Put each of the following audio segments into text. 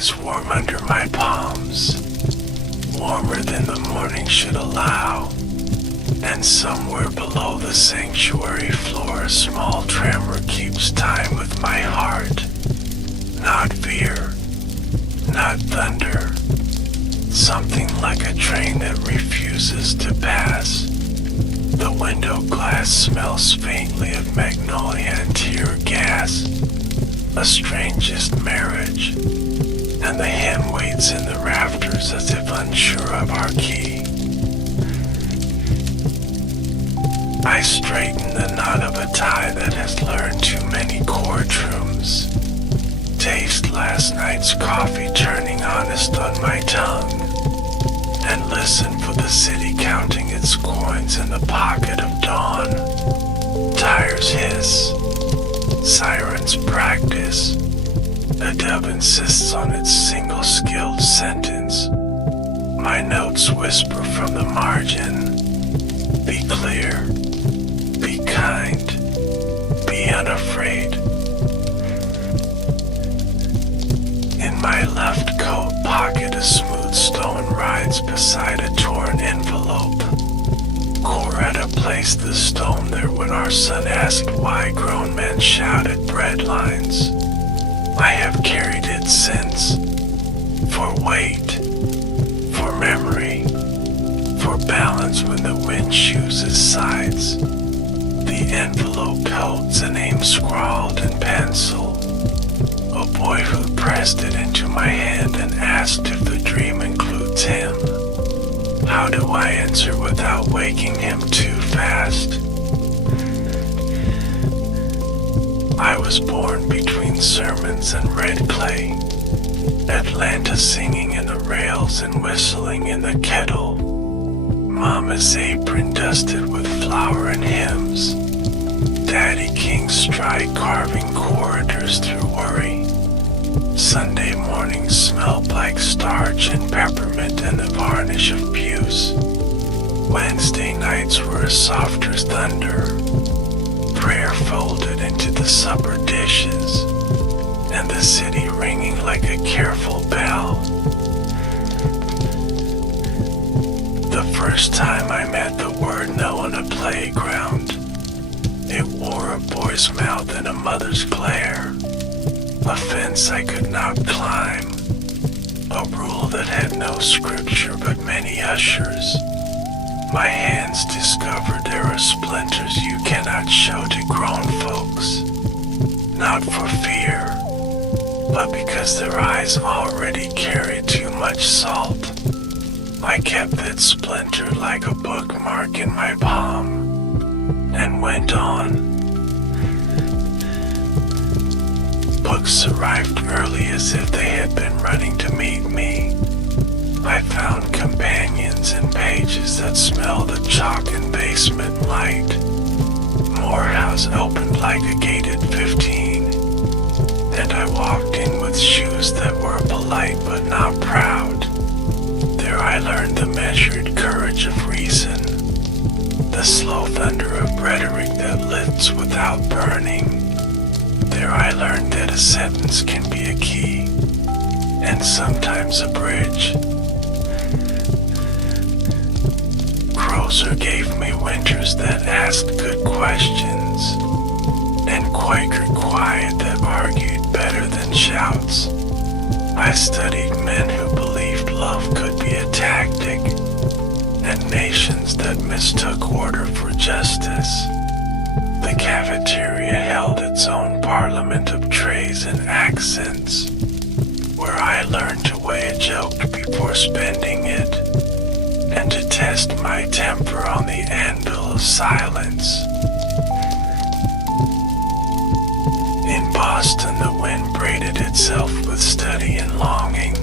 is warm under my palms, warmer than the morning should allow. And somewhere below the sanctuary floor, a small tremor keeps time with my heart. Not fear, not thunder, something like a train that refuses to pass. The window glass smells faintly of magnolia and tear gas, a strangest marriage, and the hymn waits in the rafters as if unsure of our key. I straighten the knot of a tie that has learned too many courtrooms. Taste last night's coffee turning honest on my tongue, and listen for the city counting its coins in the pocket of dawn. Tires hiss, sirens practice, a dove insists on its single-skilled sentence. My notes whisper from the margin, be clear, be kind, be unafraid. In my left coat pocket, a smooth stone rides beside a torn envelope. Coretta placed the stone there when our son asked why grown men shouted bread lines. I have carried it since, for weight, for memory, for balance when the wind chooses sides. The envelope holds a name scrawled in pencil. A boy who pressed it into my hand and asked if the dream includes him. How do I answer without waking him too fast? I was born between sermons and red clay, Atlanta singing in the rails and whistling in the kettle, Mama's apron dusted with flour and hymns, Daddy King's stride carving corridors through worry. Sunday mornings smelled like starch and peppermint and the varnish of puce. Wednesday nights were as soft as thunder, prayer folded into the supper dishes, and the city ringing like a careful bell. The first time I met the word no on a playground, it wore a boy's mouth and a mother's glare, a fence I could not climb, a rule that had no scripture but many ushers. My hands discovered there are splinters you cannot show to grown folks, not for fear, but because their eyes already carry too much salt. I kept that splinter like a bookmark in my palm, and went on. Books arrived early as if they had been running to meet me. I found companions in pages that smelled of chalk and basement light. Morehouse opened like a gated 15, and I walked in with shoes that were polite but not proud. There I learned the measured courage of reason, the slow thunder of rhetoric that lives without burning. There I learned that a sentence can be a key, and sometimes a bridge. Crozer gave me winters that asked good questions, and Quaker quiet that argued better than shouts. I studied men who believed love could be a tactic, and nations that mistook order for justice. The cafeteria held its own parliament of trays and accents, where I learned to weigh a joke before spending it, and to test my temper on the anvil of silence. In Boston, the wind braided itself with study and longing.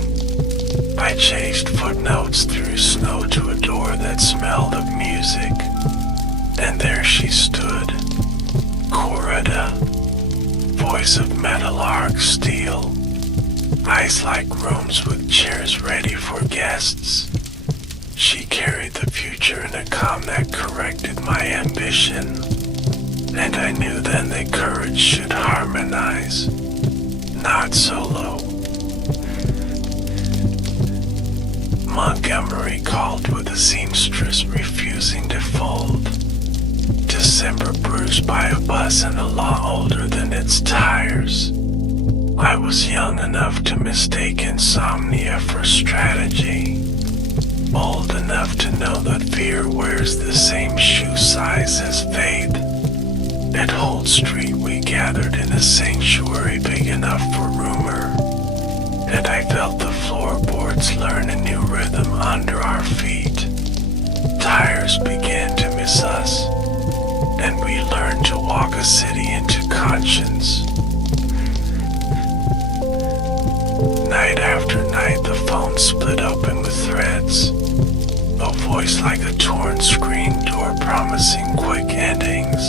I chased footnotes through snow to a door that smelled of music, and there she stood, Coretta, voice of metallark steel, eyes like rooms with chairs ready for guests. She carried the future in a calm that corrected my ambition, and I knew then that courage should harmonize, not solo. called with a seamstress refusing to fold. December bruised by a bus and a lot older than its tires. I was young enough to mistake insomnia for strategy. Old enough to know that fear wears the same shoe size as faith. At Holt Street we gathered in a sanctuary big enough for rumor, and I felt the floorboards learn a new rhythm under our feet. Tires began to miss us, and we learned to walk a city into conscience. Night after night the phone split open with threads, a voice like a torn screen door promising quick endings.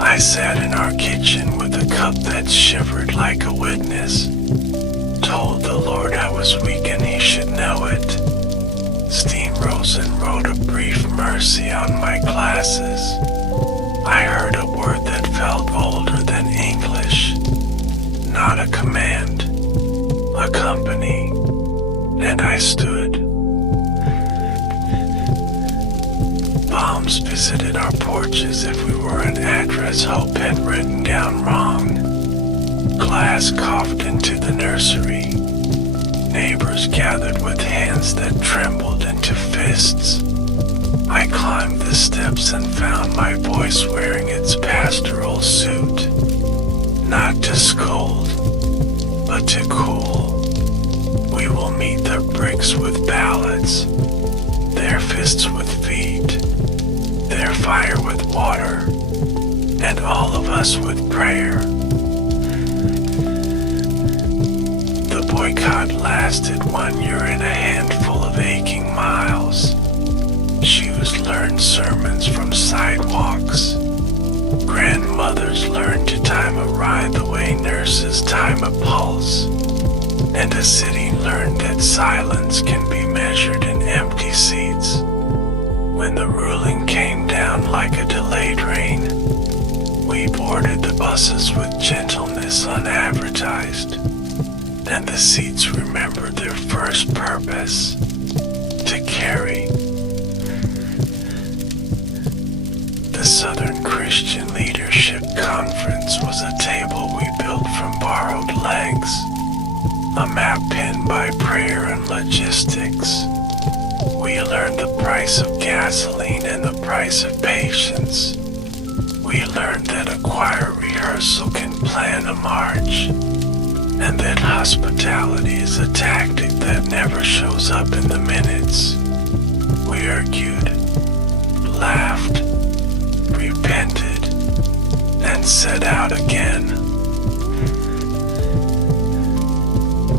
I sat in our kitchen with a cup that shivered like a witness, told the Lord I was weak and he should know it. Steam rose and wrote a brief mercy on my glasses. I heard a word that felt older than English, not a command, a company, and I stood. Bombs visited our porches if we were an address Hope had written down wrong. Glass coughed into the nursery. Neighbors gathered with hands that trembled into fists. I climbed the steps and found my voice wearing its pastoral suit, not to scold, but to cool. We will meet their bricks with ballads, their fists with feet, their fire with water, and all of us with prayer. The boycott lasted 1 year and a handful of aching miles. Shoes learned sermons from sidewalks. Grandmothers learned to time a ride the way nurses time a pulse. And a city learned that silence can be measured in empty seats. When the ruling came down like a delayed rain, we boarded the buses with gentleness unadvertised, and the seats remembered their first purpose, to carry. The Southern Christian Leadership Conference was a table we built from borrowed legs, a map pinned by prayer and logistics. We learned the price of gasoline and the price of patience. We learned that a choir rehearsal can plan a march, and that hospitality is a tactic that never shows up in the minutes. We argued, laughed, repented, and set out again.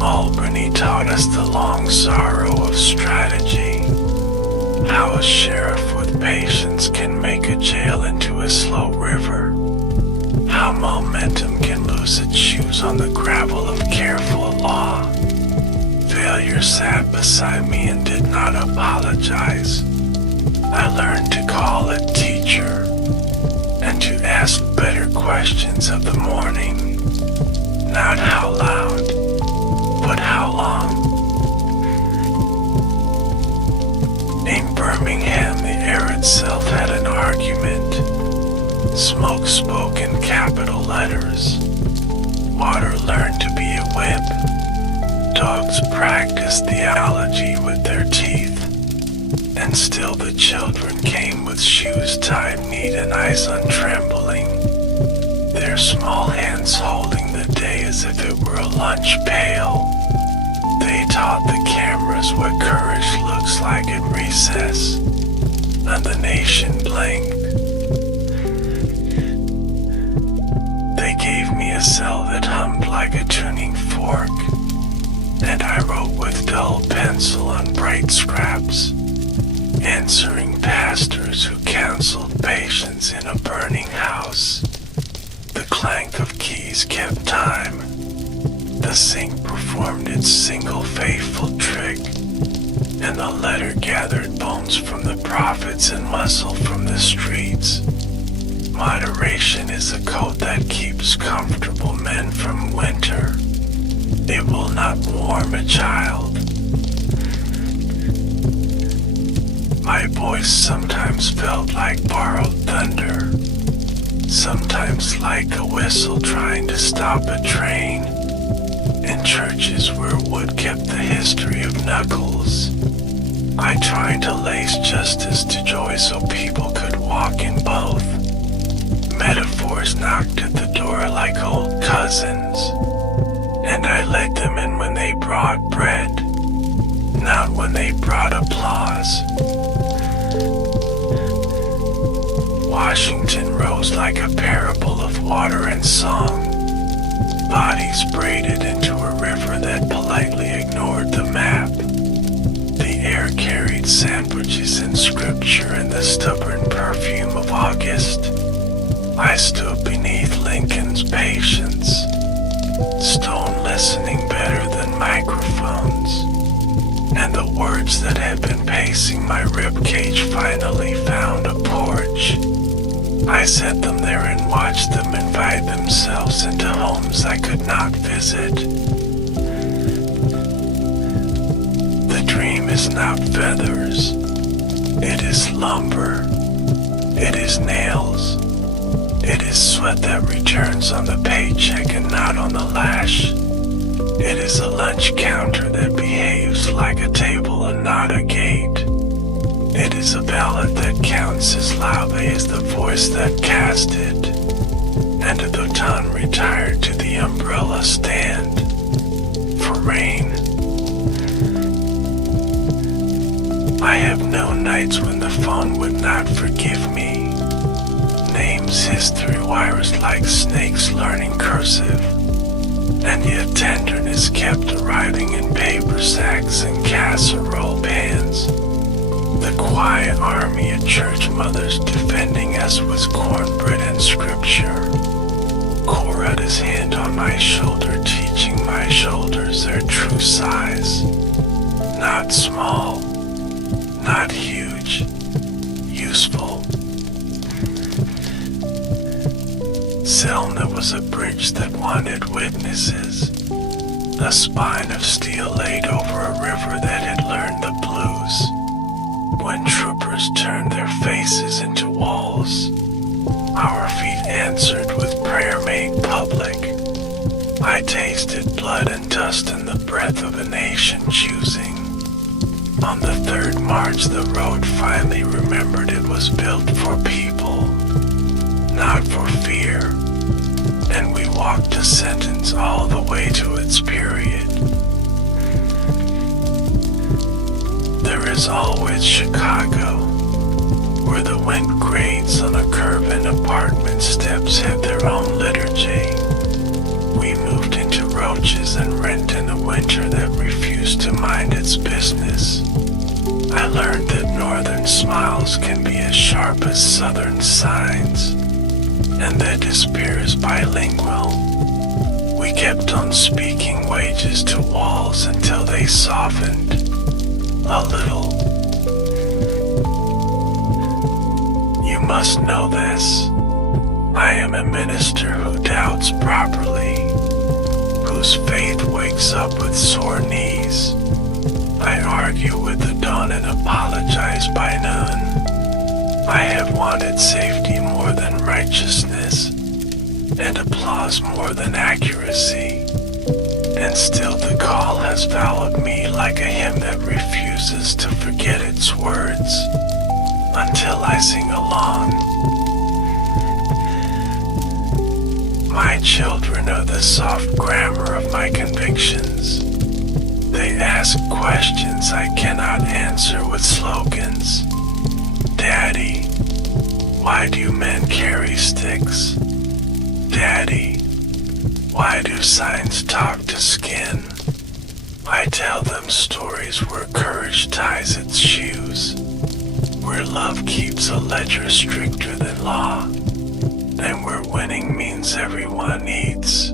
Albany taught us the long sorrow of strategy, how a sheriff with patience can make a jail into a slow river, how momentum can lose its shoes on the gravel of careful law. Failure sat beside me and did not apologize. I learned to call it teacher, and to ask better questions of the morning, not how loud, but how long. In Birmingham, the air itself had an argument. Smoke spoke in capital letters. Water learned to be a whip. Dogs practiced theology with their teeth. And still the children came with shoes tied neat and eyes untrembling, their small hands holding the day as if it were a lunch pail. They taught the cameras what courage looks like at recess, and the nation blinked. They gave me a cell that hummed like a tuning fork, and I wrote with dull pencil on bright scraps, answering pastors who counseled patience in a burning house. The clank of keys kept time. The sink performed its single faithful trick, and the letter gathered bones from the prophets and muscle from the streets. Moderation is a coat that keeps comfortable men from winter. It will not warm a child. My voice sometimes felt like borrowed thunder, sometimes like a whistle trying to stop a train. In churches where wood kept the history of knuckles, I tried to lace justice to joy so people could walk in both. Metaphors knocked at the door like old cousins, and I let them in when they brought bread, not when they brought applause. Washington rose like a parable of water and song, bodies braided into a river that politely ignored the map. The air carried sandwiches and scripture and the stubborn perfume of August. I stood beneath Lincoln's patience, stone listening better than microphones, and the words that had been pacing my ribcage finally found a porch. I set them there and watched them invite themselves into homes I could not visit. The dream is not feathers, it is slumber, it is nails, it is sweat that returns on the paycheck and not on the lash. It is a lunch counter that behaves like a table and not a gate. It is a ballad that counts as loudly as the voice that cast it, and a baton retired to the umbrella stand for rain. I have known nights when the phone would not forgive me. Names hissed through wires like snakes learning cursive, and yet tenderness kept arriving in paper sacks and casserole pans. The quiet army of church mothers defending us with cornbread and scripture. Coretta's hand on my shoulder teaching my shoulders their true size. Not small, not huge, useful. Selma was a bridge that wanted witnesses, a spine of steel laid over a river that had learned the blues. When troopers turned their faces into walls, our feet answered with prayer made public. I tasted blood and dust and the breath of a nation choosing. On the 3rd March, the road finally remembered it was built for people, not for fear, and we walked a sentence all the way to its period. There is always Chicago, where the wind grades on a curve and apartment steps have their own liturgy. We moved into roaches and rent in a winter that refused to mind its business. I learned that northern smiles can be as sharp as southern signs, and that despair is bilingual. We kept on speaking wages to walls until they softened a little. You must know this. I am a minister who doubts properly, whose faith wakes up with sore knees. I argue with the dawn and apologize by noon. I have wanted safety more than righteousness, and applause more than accuracy. And still the call has followed me like a hymn that refuses to forget its words until I sing along. My children are the soft grammar of my convictions. They ask questions I cannot answer with slogans. Daddy, why do men carry sticks? Daddy, why do signs talk to skin? I tell them stories where courage ties its shoes, where love keeps a ledger stricter than law, and where winning means everyone eats.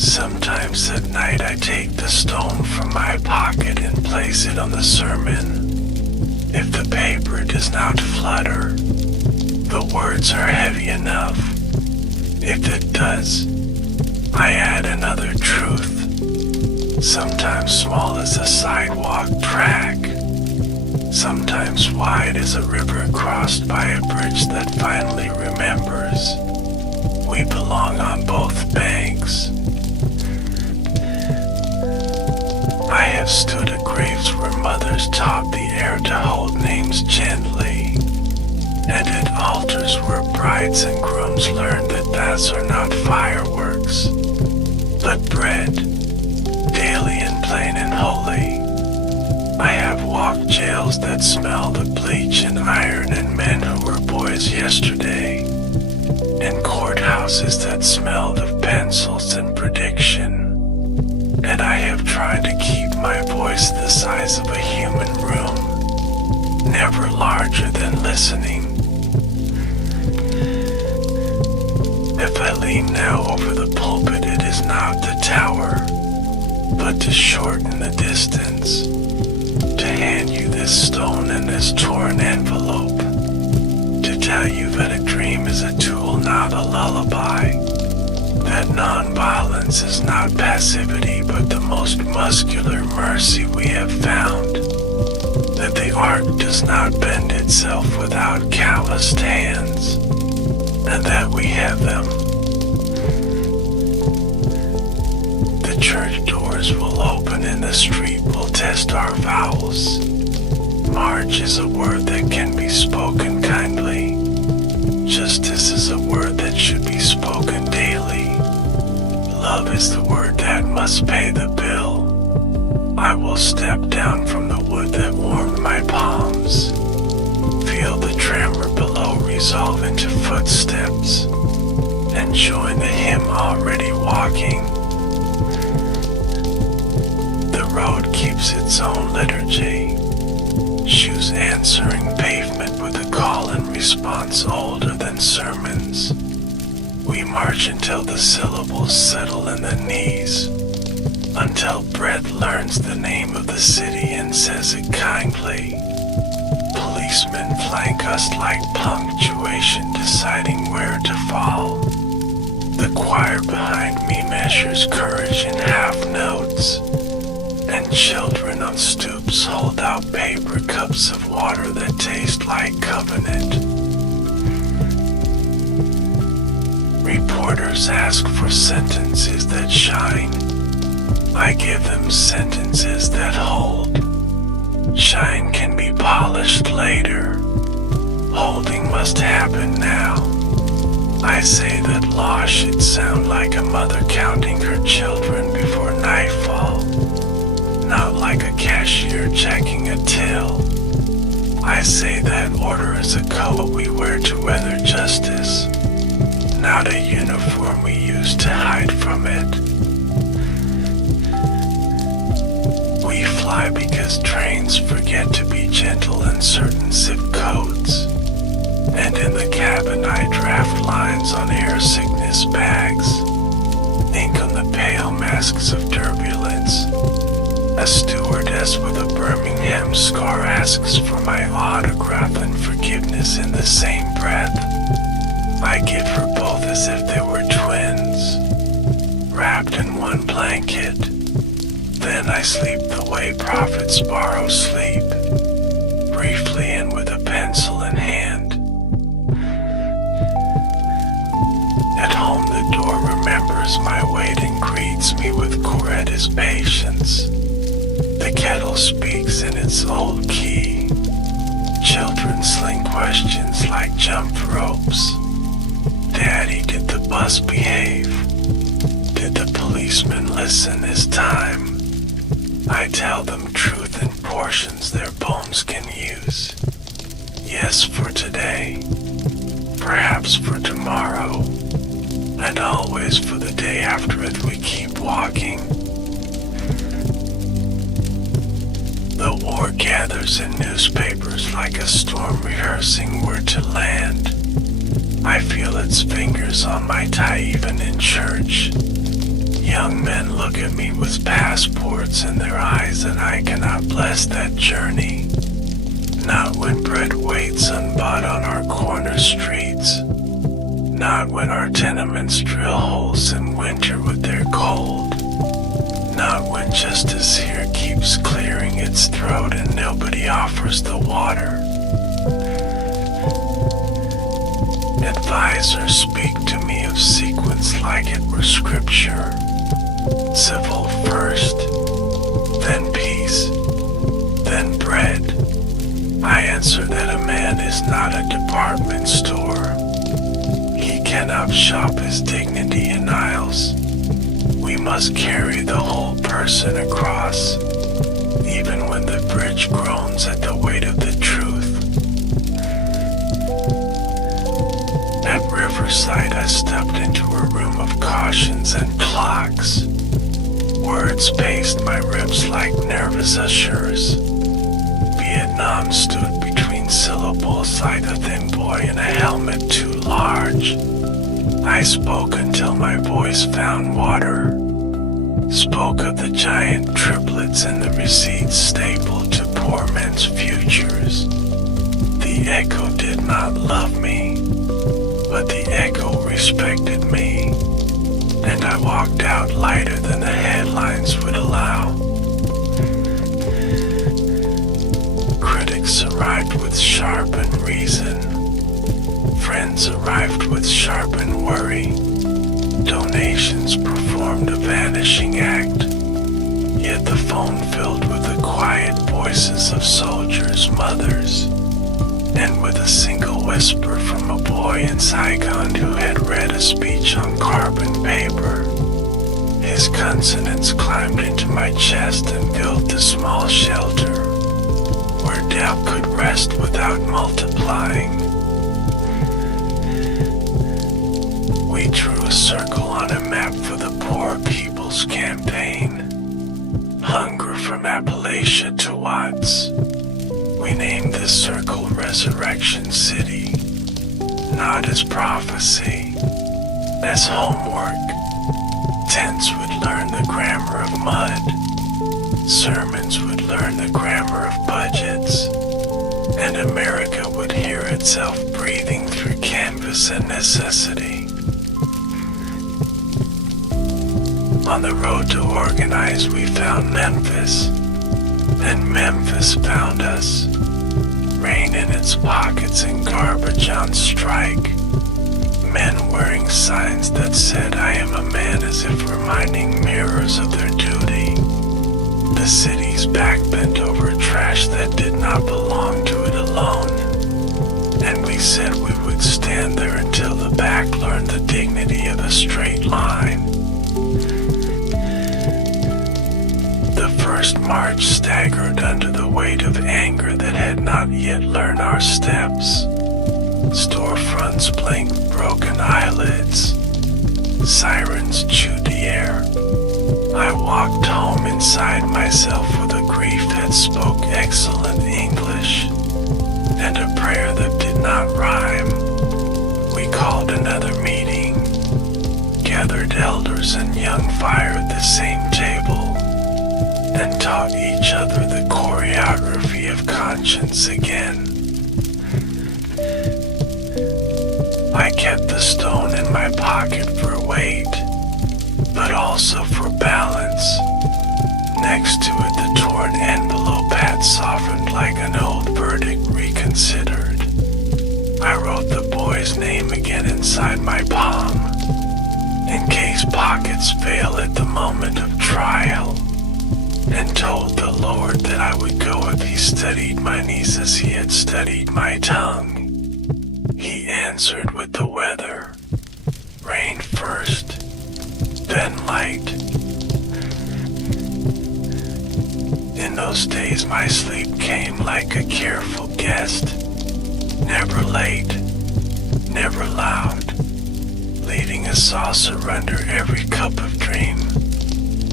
Sometimes at night I take the stone from my pocket and place it on the sermon. If the paper does not flutter, the words are heavy enough. If it does, I add another truth. sometimes small as a sidewalk track, sometimes wide as a river crossed by a bridge that finally remembers we belong on both banks. I have stood at graves where mothers taught the air to hold names gently, and at altars where brides and grooms learned that baths are not fireworks, but bread, daily and plain and holy. I have walked jails that smelled of bleach and iron and men who were boys yesterday, and courthouses that smelled of pencils and prediction. And I have tried to keep my voice the size of a human room, never larger than listening. If I lean now over the pulpit, it is not the tower, but to shorten the distance, to hand you this stone and this torn envelope, to tell you that a dream is a tool, not a lullaby, that non-violence is not passivity, but the most muscular mercy we have found, that the arc does not bend itself without calloused hands, and that we have them. The church doors will open and the street will test our vowels. March is a word that can be spoken kindly. Justice is a word that should be spoken daily. Love is the word that must pay the bill. I will step down from the wood that warmed my palms. Feel the tremor below resolve into footsteps, and join the hymn already walking. The road keeps its own liturgy, shoes answering pavement with a call and response older than sermons. We march until the syllables settle in the knees, until breath learns the name of the city and says it kindly. Policemen flank us like punctuation, deciding where to fall. The choir behind me measures courage in half notes, and children on stoops hold out paper cups of water that taste like covenant. Reporters ask for sentences that shine. I give them sentences that hold. Shine can be polished later. Holding must happen now. I say that law should sound like a mother counting her children before nightfall, not like a cashier checking a till. I say that order is a coat we wear to weather justice, not a uniform we use to hide from it. We fly because trains forget to be gentle in certain zip codes, and in the cabin I draft lines on air sickness bags, ink on the pale masks of turbulence. A stewardess with a Birmingham scar asks for my autograph and forgiveness in the same breath. I give her both as if they were twins, wrapped in one blanket. Then I sleep the way prophets borrow sleep, briefly and with a pencil in hand. At home the door remembers my weight and greets me with Coretta's patience. The kettle speaks in its old key. Children sling questions like jump ropes. Daddy, did the bus behave? Did the policeman listen this time? I tell them truth in portions their bones can use. Yes, for today, perhaps for tomorrow, and always for the day after it we keep walking. The war gathers in newspapers like a storm rehearsing where to land. I feel its fingers on my tie even in church. Young men look at me with passports in their eyes, and I cannot bless that journey. Not when bread waits unbought on our corner streets. Not when our tenements drill holes in winter with their cold. Not when just as here keeps clearing its throat and nobody offers the water. Advisors speak to me of sequence like it were scripture. Civil first, then peace, then bread. I answer that a man is not a department store. He cannot shop his dignity in aisles. We must carry the whole person across, even when the bridge groans at the weight of the truth. At Riverside, I stepped into a room of cautions and clocks. Words paced my ribs like nervous ushers. Vietnam stood between syllables like a thin boy in a helmet too large. I spoke until my voice found water. Spoke of the giant triplets and the receipts stapled to poor men's futures. The echo did not love me, but the echo respected me, and I walked out lighter than the headlines would allow. Critics arrived with sharpened reason. Friends arrived with sharpened worry. Donations performed a vanishing act. Yet the phone filled with the quiet voices of soldiers' mothers, and with a single whisper from a boy in Saigon who had read a speech on carbon paper. His consonants climbed into my chest and built the small shelter where doubt could rest without multiplying. We drew a circle on a map for the Poor People's Campaign. Hunger from Appalachia to Watts. We named this circle Resurrection City, not as prophecy, as homework. Tents would learn the grammar of mud. Sermons would learn the grammar of budgets. And America would hear itself breathing through canvas and necessity. On the road to organize, we found Memphis, and Memphis found us. Rain in its pockets and garbage on strike. Men wearing signs that said, "I am a man," as if reminding mirrors of their duty. The city's back bent over trash that did not belong to it alone. And we said we would stand there until the back learned the dignity of a straight line. The first march staggered under the weight of anger that had not yet learned our steps. Storefronts blinked broken eyelids. Sirens chewed the air. I walked home inside myself with a grief that spoke excellent English and a prayer that did not rhyme. We called another meeting, gathered elders and young fire at the same table, and taught each other the choreography of conscience again. I kept the stone in my pocket for weight, but also for balance. Next to it, the torn envelope had softened like an old verdict reconsidered. I wrote the boy's name again inside my palm, in case pockets fail at the moment of trial, and told the Lord that I would go if he studied my knees as he had studied my tongue. He answered with the weather, rain first, then light. In those days my sleep came like a careful guest, never late, never loud, leaving a saucer under every cup of dream.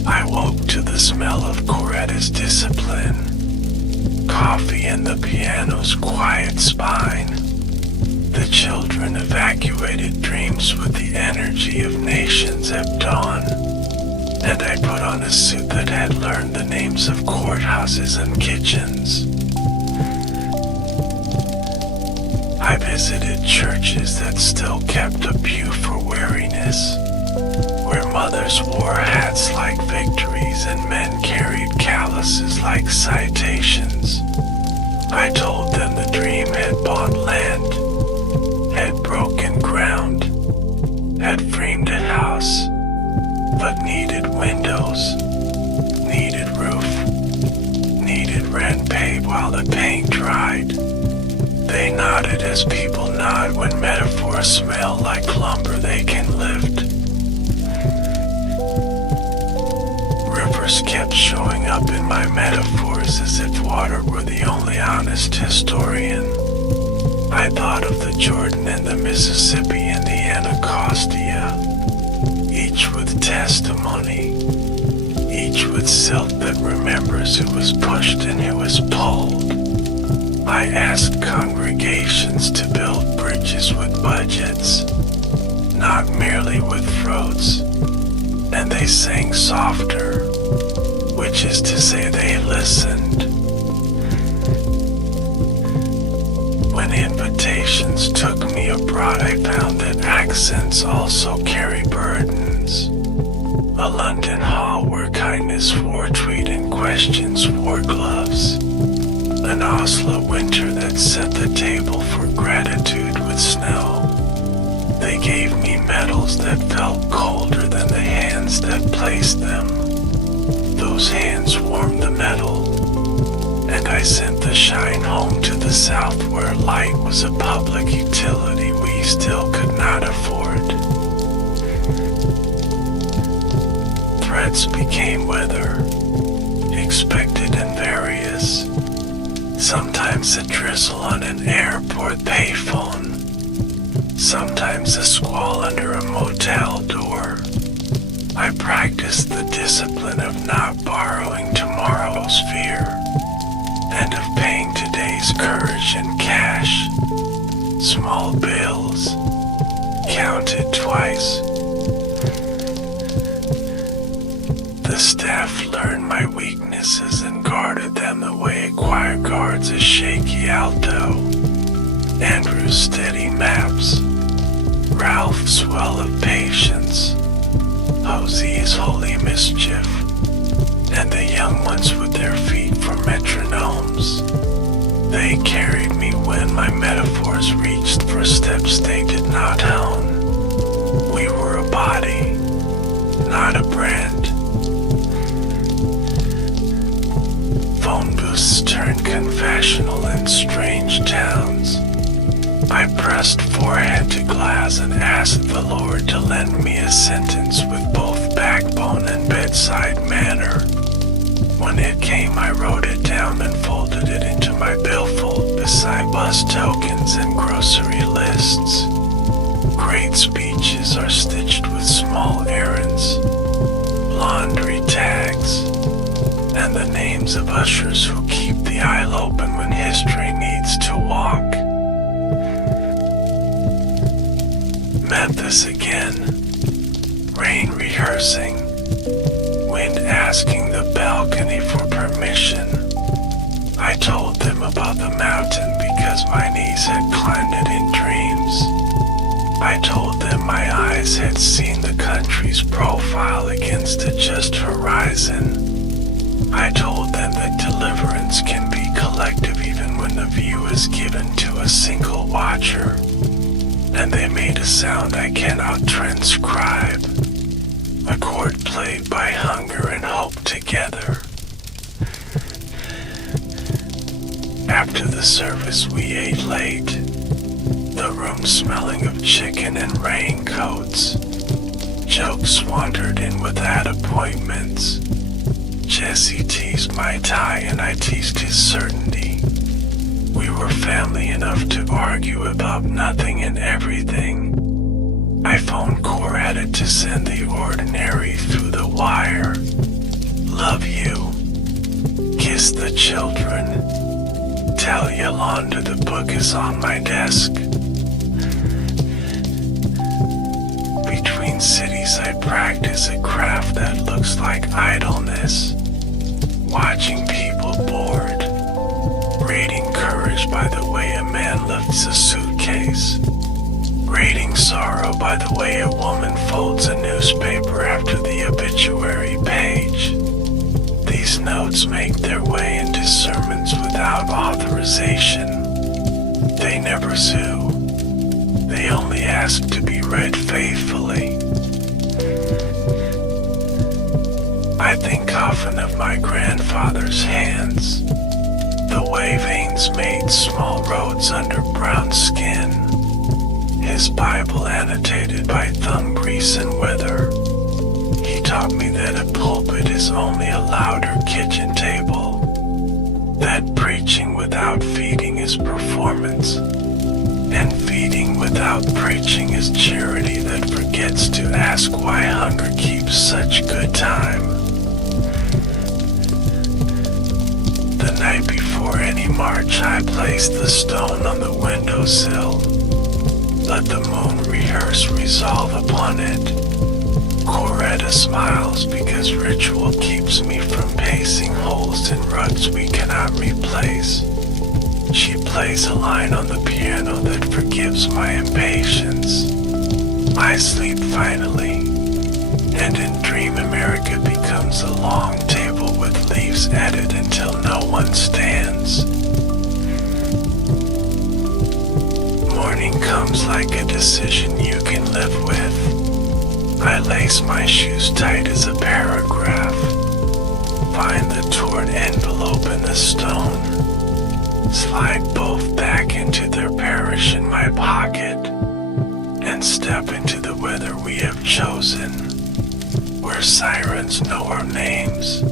I woke to the smell of Coretta's discipline, coffee and the piano's quiet spine. The children evacuated dreams with the energy of nations at dawn, and I put on a suit that had learned the names of courthouses and kitchens. I visited churches that still kept a pew for weariness, where mothers wore hats like victories ladies and men carried calluses like citations. I told them the dream had bought land, had broken ground, had framed a house, but needed windows, needed roof, needed rent paid while the paint dried. They nodded as people nod when metaphors smell like lumber they can lift. Rivers kept showing up in my metaphors as if water were the only honest historian. I thought of the Jordan and the Mississippi and the Anacostia, each with testimony, each with self that remembers who was pushed and who was pulled. I asked congregations to build bridges with budgets, not merely with throats, and they sang softer, which is to say they listened. When invitations took me abroad, I found that accents also carry burdens. A London hall where kindness wore tweed and questions wore gloves. An Oslo winter that set the table for gratitude with snow. They gave me medals that felt colder than the hands that placed them. Those hands warmed the metal, and I sent the shine home to the south where light was a public utility we still could not afford. Threats became weather, expected and various. Sometimes a drizzle on an airport payphone, sometimes a squall under a motel door. I practiced the discipline of not borrowing tomorrow's fear, and of paying today's courage in cash. Small bills, counted twice. The staff learned my weaknesses and guarded them the way a choir guards a shaky alto. Andrew's steady maps, Ralph's well of patience, Hosey's holy mischief, and the young ones with their feet for metronomes. They carried me when my metaphors reached for steps they did not own. We were a body, not a brand. Phone booths turned confessional in strange towns. I pressed forehead to glass and asked the Lord to lend me a sentence with both backbone and bedside manner. When it came, I wrote it down and folded it into my billfold beside bus tokens and grocery lists. Great speeches are stitched with small errands, laundry tags, and the names of ushers who keep the aisle open when history needs to walk. Memphis again, rain rehearsing, wind asking the balcony for permission. I told them about the mountain because my knees had climbed it in dreams. I told them my eyes had seen the country's profile against a just horizon. I told them that deliverance can be collective even when the view is given to a single watcher. And they made a sound I cannot transcribe, a chord played by hunger and hope together. After the service we ate late, the room smelling of chicken and raincoats. Jokes wandered in without appointments. Jesse teased my tie and I teased his certainty. We were family enough to argue about nothing and everything. I phoned Coretta to send the ordinary through the wire. Love you. Kiss the children. Tell Yolanda the book is on my desk. Between cities I practice a craft that looks like idleness. Watching people bored. Rating courage by the way a man lifts a suitcase. Rating sorrow by the way a woman folds a newspaper after the obituary page. quotes make their way into sermons without authorization. They never sue. They only ask to be read faithfully. I think often of my grandfather's hands, the way veins made small roads under brown skin, his Bible annotated by thumb grease and weather. He taught me that a pulpit is only a louder kitchen table, that preaching without feeding is performance, and feeding without preaching is charity that forgets to ask why hunger keeps such good time. The night before any march, I placed the stone on the windowsill. Let the moon rehearse resolve upon it. Coretta smiles because ritual keeps me from pacing holes in rugs we cannot replace. She plays a line on the piano that forgives my impatience. I sleep finally, and in Dream America becomes a long table with leaves added until no one stands. Morning comes like a decision you can live with. I lace my shoes tight as a paragraph, find the torn envelope in the stone, slide both back into their parish in my pocket, and step into the weather we have chosen, where sirens know our names,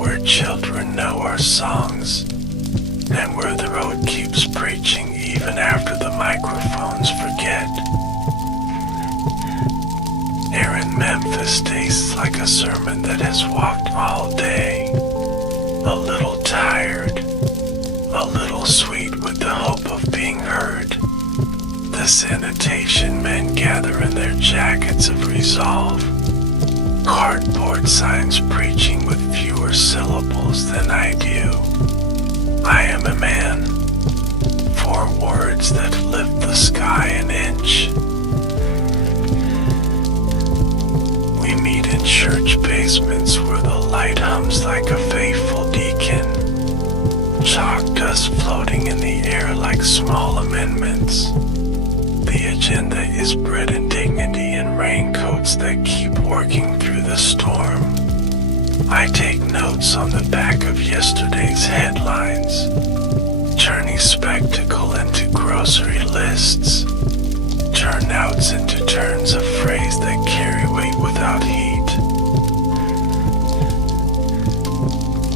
where children know our songs, and where the road keeps preaching even after the microphones forget. Air in Memphis tastes like a sermon that has walked all day, a little tired, a little sweet with the hope of being heard. The sanitation men gather in their jackets of resolve, cardboard signs preaching with fewer syllables than I do. I am a man, 4 words that lift the sky an inch. We meet in church basements where the light hums like a faithful deacon, chalk dust floating in the air like small amendments. The agenda is bread and dignity in raincoats that keep working through the storm. I take notes on the back of yesterday's headlines, turning spectacle into grocery lists, turnouts into turns of phrase that carry weight without heat.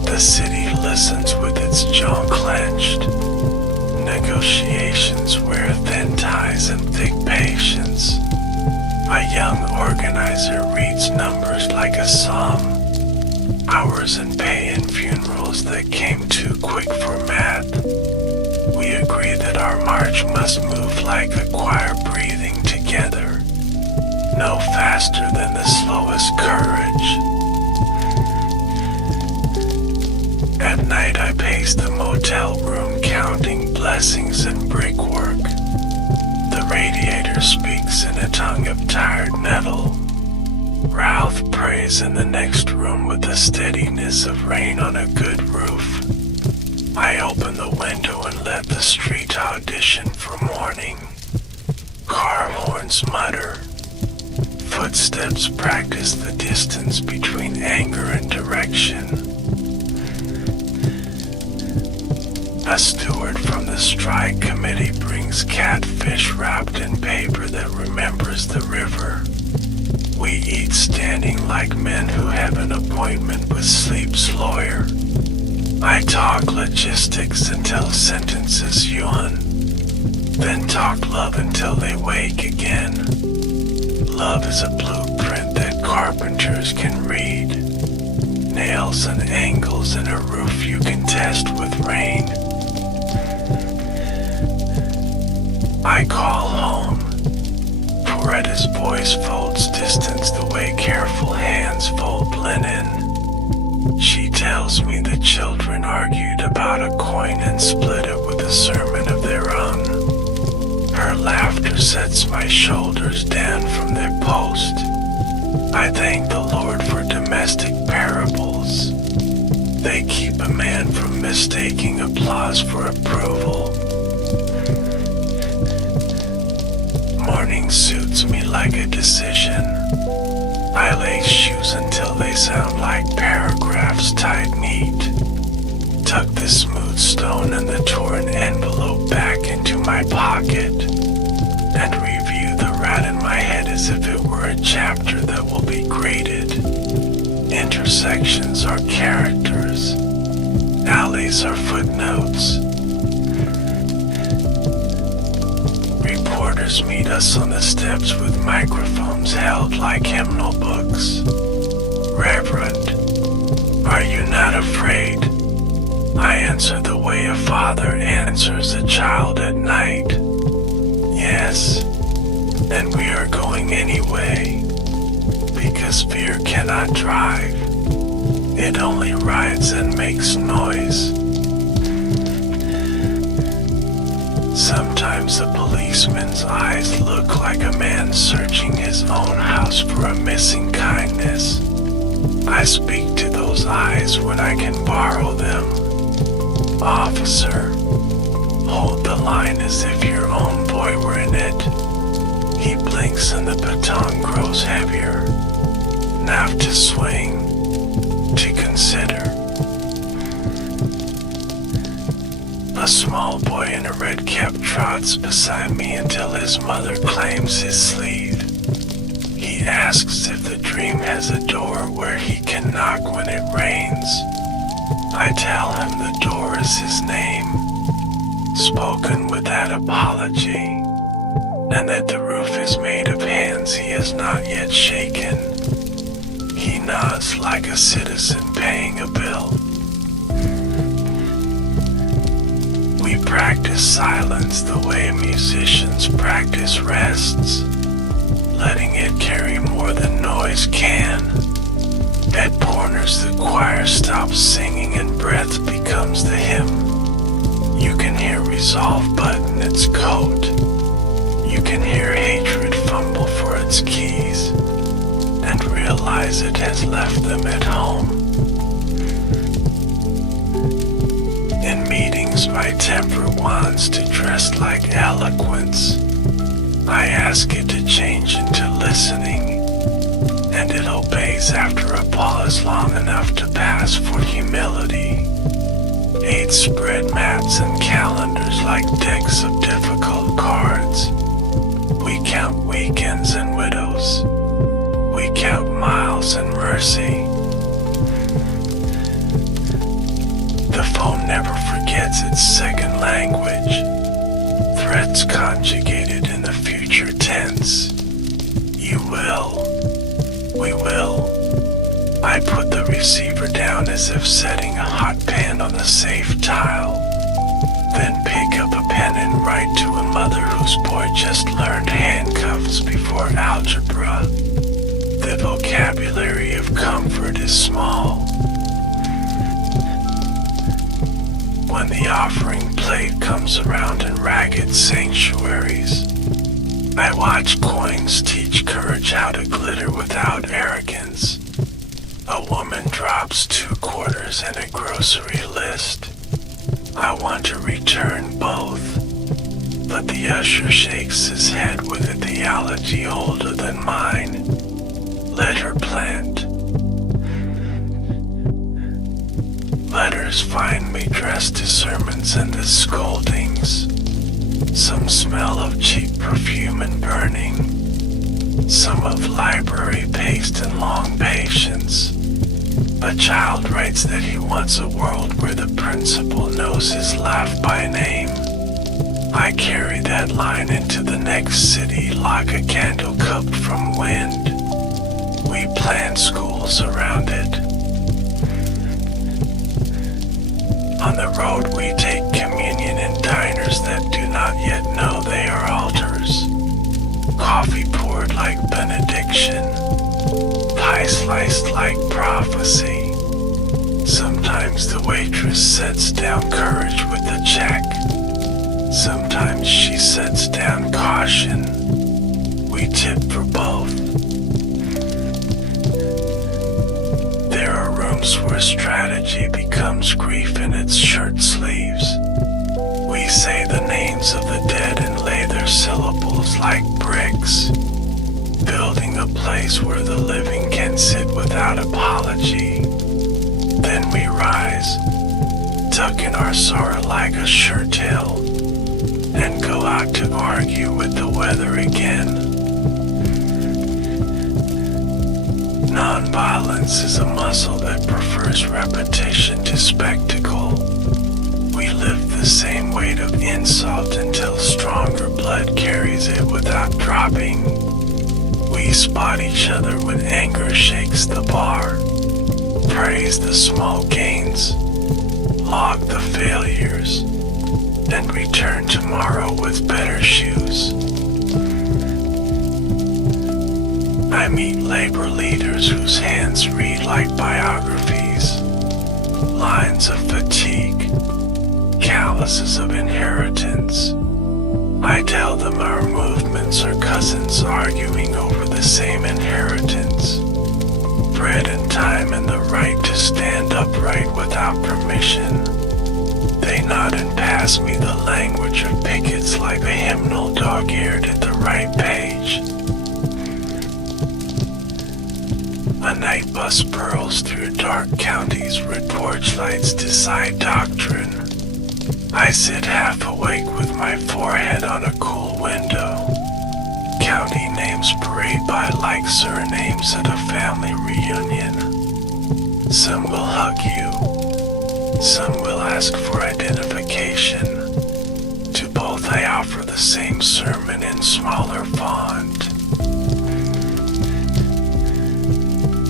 The city listens with its jaw clenched. Negotiations wear thin ties and thick patience. A young organizer reads numbers like a psalm. Hours and pay and funerals that came too quick for math. We agree that our march must move like a choir breathing together, no faster than the slowest courage. At night I pace the motel room counting blessings and brickwork. The radiator speaks in a tongue of tired metal. Ralph prays in the next room with the steadiness of rain on a good roof. I open the window and let the street audition for morning. Car horns mutter. Footsteps practice the distance between anger and direction. A steward from the strike committee brings catfish wrapped in paper that remembers the river. We eat standing like men who have an appointment with Sleep's lawyer. I talk logistics until sentences yawn, then talk love until they wake again. Love is a blueprint that carpenters can read, nails and angles in a roof you can test with rain. I call home. Coretta's voice folds distance the way careful hands fold linen. She tells me the children argued about a coin and split it with a sermon of their own. Her laughter sets my shoulders down from their post. I thank the Lord for domestic parables. They keep a man from mistaking applause for approval. Morning suits me like a decision. I lace shoes until they sound like paragraphs tied neat. Tuck the smooth stone and the torn envelope back into my pocket, and review the rat in my head as if it were a chapter that will be graded. Intersections are characters. Alleys are footnotes. Reporters meet us on the steps with microphones held like hymnal books. Reverend, are you not afraid? I answer the way a father answers a child at night. Yes, and we are going anyway, because fear cannot drive. It only rides and makes noise. Sometimes a policeman's eyes look like a man searching his own house for a missing kindness. I speak to those eyes when I can borrow them. Officer, hold the line as if your own boy were in it. He blinks and the baton grows heavier. Now to swing, to consider. A small boy in a red cap trots beside me until his mother claims his sleeve. He asks if the dream has a door where he can knock when it rains. I tell him the door is his name, spoken without apology, and that the roof is made of hands he has not yet shaken. He nods like a citizen paying a bill. We practice silence the way musicians practice rests, letting it carry more than noise can. At corners the choir stops singing and breath becomes the hymn. You can hear resolve button its coat. You can hear hatred fumble for its keys and realize it has left them at home. In meetings my temper wants to dress like eloquence. I ask it to change into listening, and it obeys after a pause long enough to pass for humility. 8 spread mats and calendars like decks of difficult cards. We count weekends and widows. We count miles and mercy. The phone never forgets its second language. Threats conjugated in the future tense. You will. We will. I put the receiver down as if setting a hot pan on the safe tile. Then pick up a pen and write to a mother whose boy just learned handcuffs before algebra. The vocabulary of comfort is small. When the offering plate comes around in ragged sanctuaries, I watch coins teach courage how to glitter without arrogance. A woman drops 2 quarters in a grocery list. I want to return both, but the usher shakes his head with a theology older than mine. Let her plant. Letters find me dressed to sermons and to scoldings. Some smell of cheap perfume and burning. Some of library paste and long patience. A child writes that he wants a world where the principal knows his laugh by name. I carry that line into the next city like a candle cup from wind. We plan schools around it. On the road we take communion in diners that do not yet know they are altars. Coffee poured like benediction. Pie sliced like prophecy. Sometimes the waitress sets down courage with the check. Sometimes she sets down caution. We tip for both. There are rooms times where strategy becomes grief in its shirt sleeves. We say the names of the dead and lay their syllables like bricks, building a place where the living can sit without apology. Then we rise, tuck in our sorrow like a shirt tail, and go out to argue with the weather again. Nonviolence is a muscle that prefers repetition to spectacle. We lift the same weight of insult until stronger blood carries it without dropping. We spot each other when anger shakes the bar, praise the small gains, log the failures, and return tomorrow with better shoes. I meet labor leaders whose hands read like biographies, lines of fatigue, calluses of inheritance. I tell them our movements are cousins arguing over the same inheritance, bread and time and the right to stand upright without permission. They nod and pass me the language of pickets like a hymnal dog-eared at the right page. A night bus purls through dark counties where porch lights decide doctrine. I sit half awake with my forehead on a cool window. County names parade by like surnames at a family reunion. Some will hug you, some will ask for identification. To both I offer the same sermon in smaller font.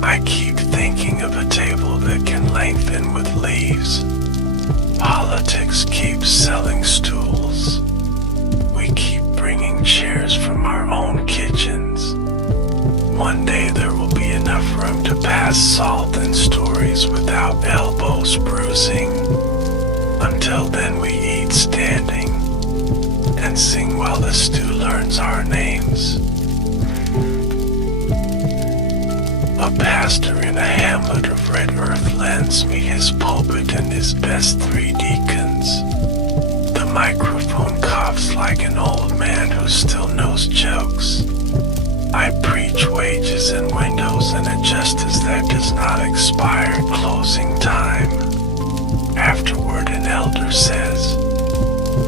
I keep thinking of a table that can lengthen with leaves. Politics keeps selling stools. We keep bringing chairs from our own kitchens. One day there will be enough room to pass salt and stories without elbows bruising. Until then we eat standing and sing while the stew learns our names. A pastor in a hamlet of red earth lends me his pulpit and his best 3 deacons. The microphone coughs like an old man who still knows jokes. I preach wages and windows and a justice that does not expire at closing time. Afterward an elder says,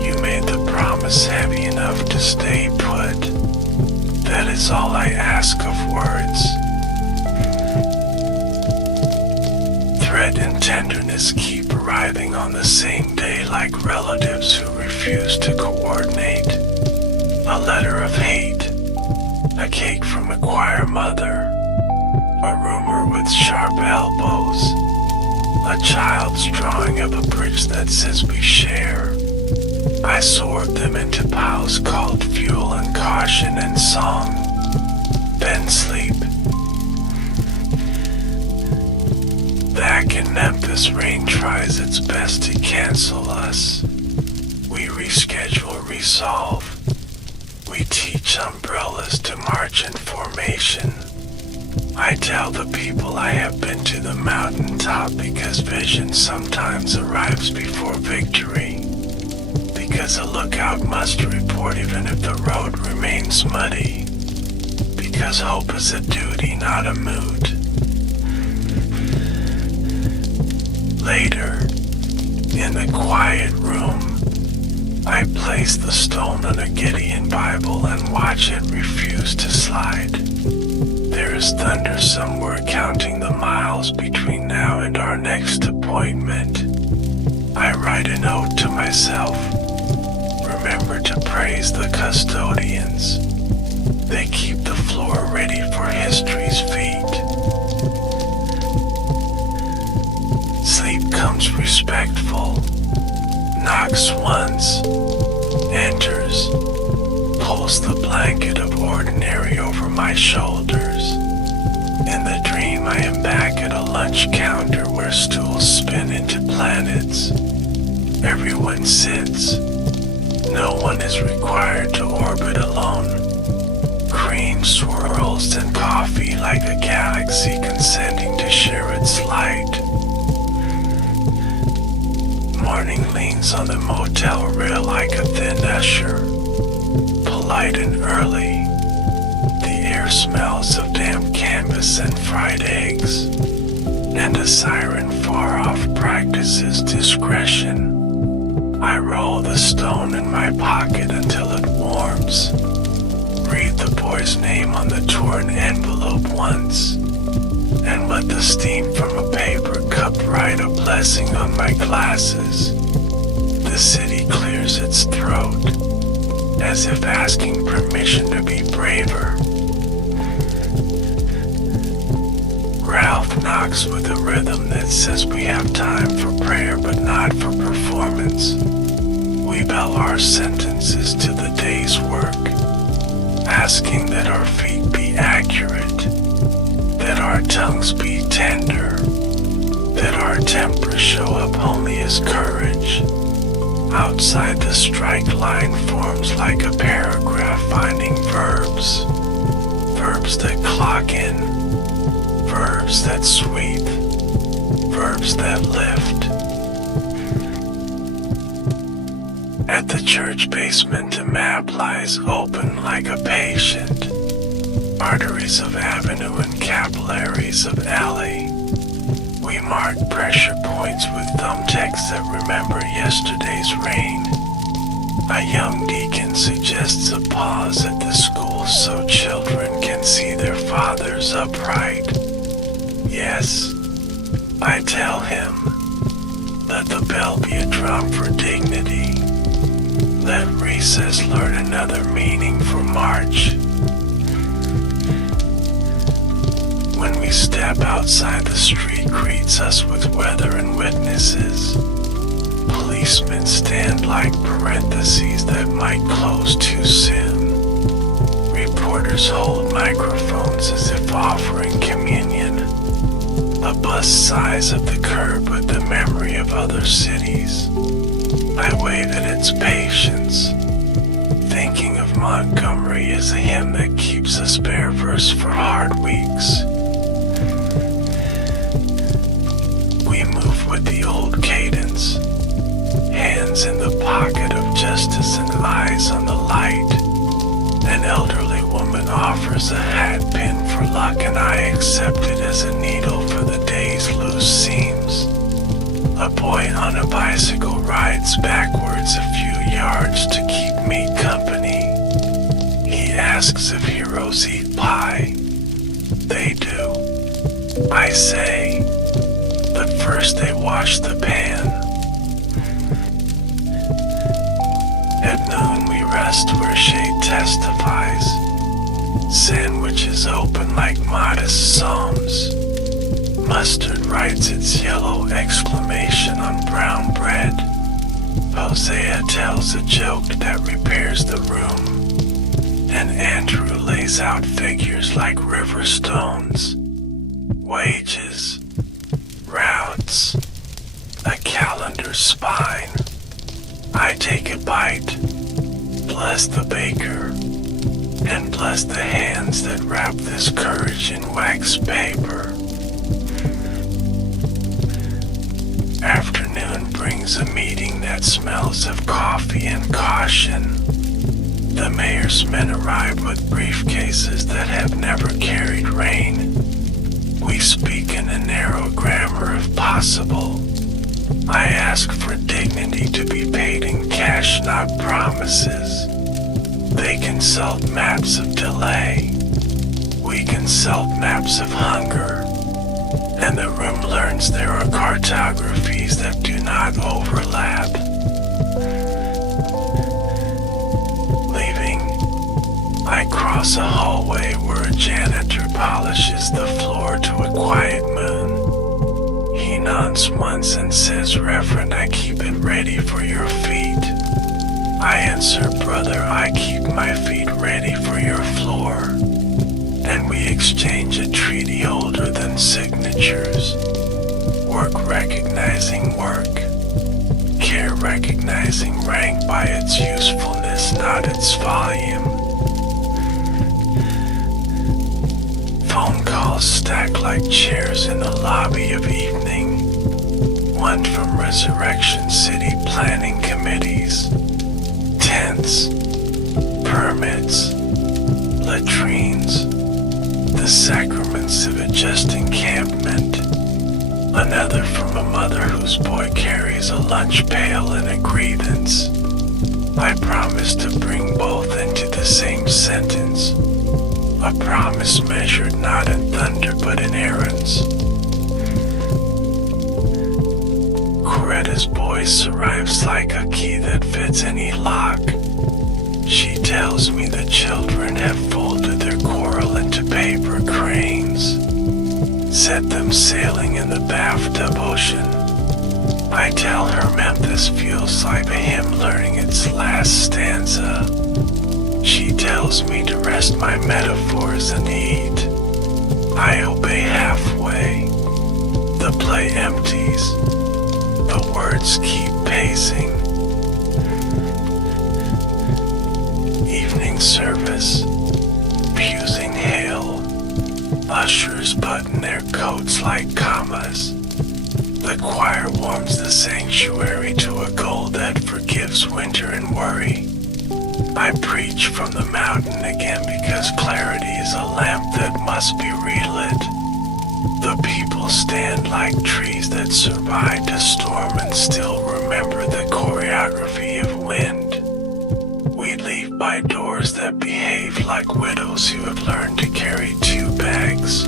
"You made the promise heavy enough to stay put." That is all I ask of words. Thread and tenderness keep arriving on the same day like relatives who refuse to coordinate. A letter of hate, a cake from a choir mother, a rumor with sharp elbows, a child's drawing of a bridge that says we share. I sort them into piles called fuel and caution and song, then sleep. Back in Memphis, rain tries its best to cancel us. We reschedule, resolve. We teach umbrellas to march in formation. I tell the people I have been to the mountaintop because vision sometimes arrives before victory. Because a lookout must report even if the road remains muddy. Because hope is a duty, not a mood. Later, in the quiet room, I place the stone on a Gideon Bible and watch it refuse to slide. There is thunder somewhere counting the miles between now and our next appointment. I write a note to myself. Remember to praise the custodians. They keep the floor ready for history's feet. Sleep comes respectful, knocks once, enters, pulls the blanket of ordinary over my shoulders. In the dream I am back at a lunch counter where stools spin into planets. Everyone sits. No one is required to orbit alone. Cream swirls and coffee like a galaxy consenting to share its light. leans on the motel rail like a thin usher. Polite and early, the air smells of damp canvas and fried eggs, and a siren far off practices discretion. I roll the stone in my pocket until it warms. Read the boy's name on the torn envelope once, and let the steam from a paper cup write a blessing on my glasses. The city clears its throat, as if asking permission to be braver. Ralph knocks with a rhythm that says we have time for prayer but not for performance. We bell our sentences to the day's work, asking that our feet be accurate, that our tongues be tender, that our temper show up only as courage. Outside the strike line forms like a paragraph finding verbs, verbs that clock in, verbs that sweep, verbs that lift. At the church basement, a map lies open like a patient. Arteries of avenue and capillaries of alley. We mark pressure points with thumbtacks that remember yesterday's rain. A young deacon suggests a pause at the school so children can see their fathers upright. Yes, I tell him, let the bell be a drum for dignity. Let recess learn another meaning for March. When we step outside, the street greets us with weather and witnesses. Policemen stand like parentheses that might close too soon. Reporters hold microphones as if offering communion. A bus sighs at the curb with the memory of other cities. I wait at its patience, thinking of Montgomery as a hymn that keeps us bare verse for hard weeks. We move with the old cadence, hands in the pocket of justice and eyes on the light. An elderly woman offers a hat pin for luck, and I accept it as a needle for the day's loose seams. A boy on a bicycle rides backwards a few yards to keep me company. He asks if heroes eat pie. They do, I say, but first they wash the pan. At noon we rest where shade testifies. Sandwiches open like modest psalms. Mustard writes its yellow exclamation on brown bread. Hosea tells a joke that repairs the room. And Andrew lays out figures like river stones. Wages, routes, a calendar's spine. I take a bite, bless the baker, and bless the hands that wrap this courage in wax paper. Afternoon brings a meeting that smells of coffee and caution. The mayor's men arrive with briefcases that have never carried rain. We speak in a narrow grammar if possible. I ask for dignity to be paid in cash, not promises. They consult maps of delay. We consult maps of hunger. And the room learns there are cartographies that do not overlap. Leaving, I cross a hallway where a janitor polishes the floor to a quiet moon. He nods once and says, "Reverend, I keep it ready for your feet." I answer, "Brother, I keep my feet ready for your floor." And we exchange a treaty older than signatures. Work recognizing work. Care recognizing rank by its usefulness, not its volume. Phone calls stack like chairs in the lobby of evening. One from Resurrection City planning committees, tents, permits, latrines, the sacraments of a just encampment. Another from a mother whose boy carries a lunch pail and a grievance. I promise to bring both into the same sentence. A promise measured not in thunder but in errands. Coretta's voice arrives like a key that fits any lock. She tells me the children have folded their coral into paper cranes, set them sailing in the bathtub ocean. I tell her Memphis feels like a hymn learning its last stanza. She tells me to rest my metaphors and eat. I obey halfway. The play empties. The words keep pacing. Evening service. Pews inhale. Ushers button their coats like commas. The choir warms the sanctuary to a goal that forgives winter and worry. I preach from the mountain again because clarity is a lamp that must be relit. The people stand like trees that survived a storm and still remember the choreography of wind. We leave by doors that behave like widows who have learned to carry 2 bags.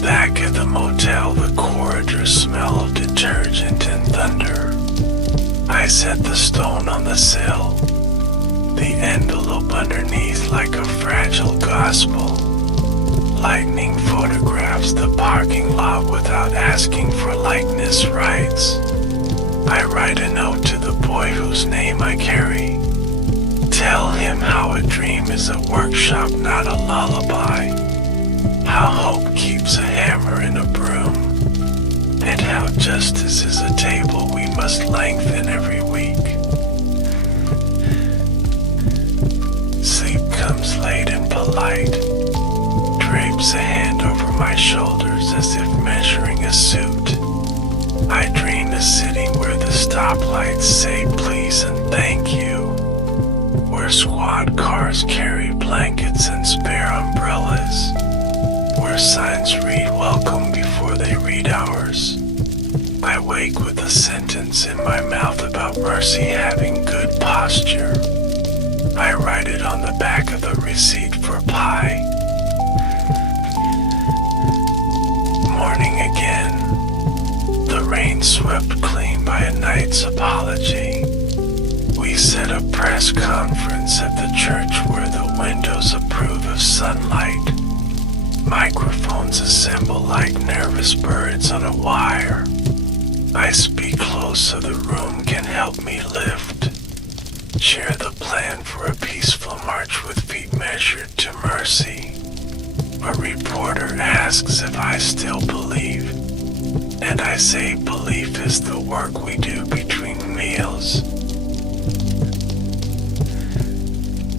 Back at the motel, the corridors smell of detergent and thunder. I set the stone on the sill, the envelope underneath like a fragile gospel. Lightning photographs the parking lot without asking for likeness rights. I write a note to the boy whose name I carry. Tell him how a dream is a workshop, not a lullaby. How hope keeps a hammer in a broom, and how justice is a table we must lengthen every week. Sleep comes late and polite, drapes a hand over my shoulders as if measuring a suit. I dream a city where the stoplights say please and thank you, where squad cars carry blankets and spare umbrellas, where signs read welcome before they read ours. I wake with a sentence in my mouth about mercy having good posture. I write it on the back of the receipt for pie. Morning again. The rain swept clean by a night's apology. We set a press conference at the church where the windows approve of sunlight. Microphones assemble like nervous birds on a wire. I speak close so the room can help me lift. Share the plan for a peaceful march with feet measured to mercy. A reporter asks if I still believe, and I say belief is the work we do between meals.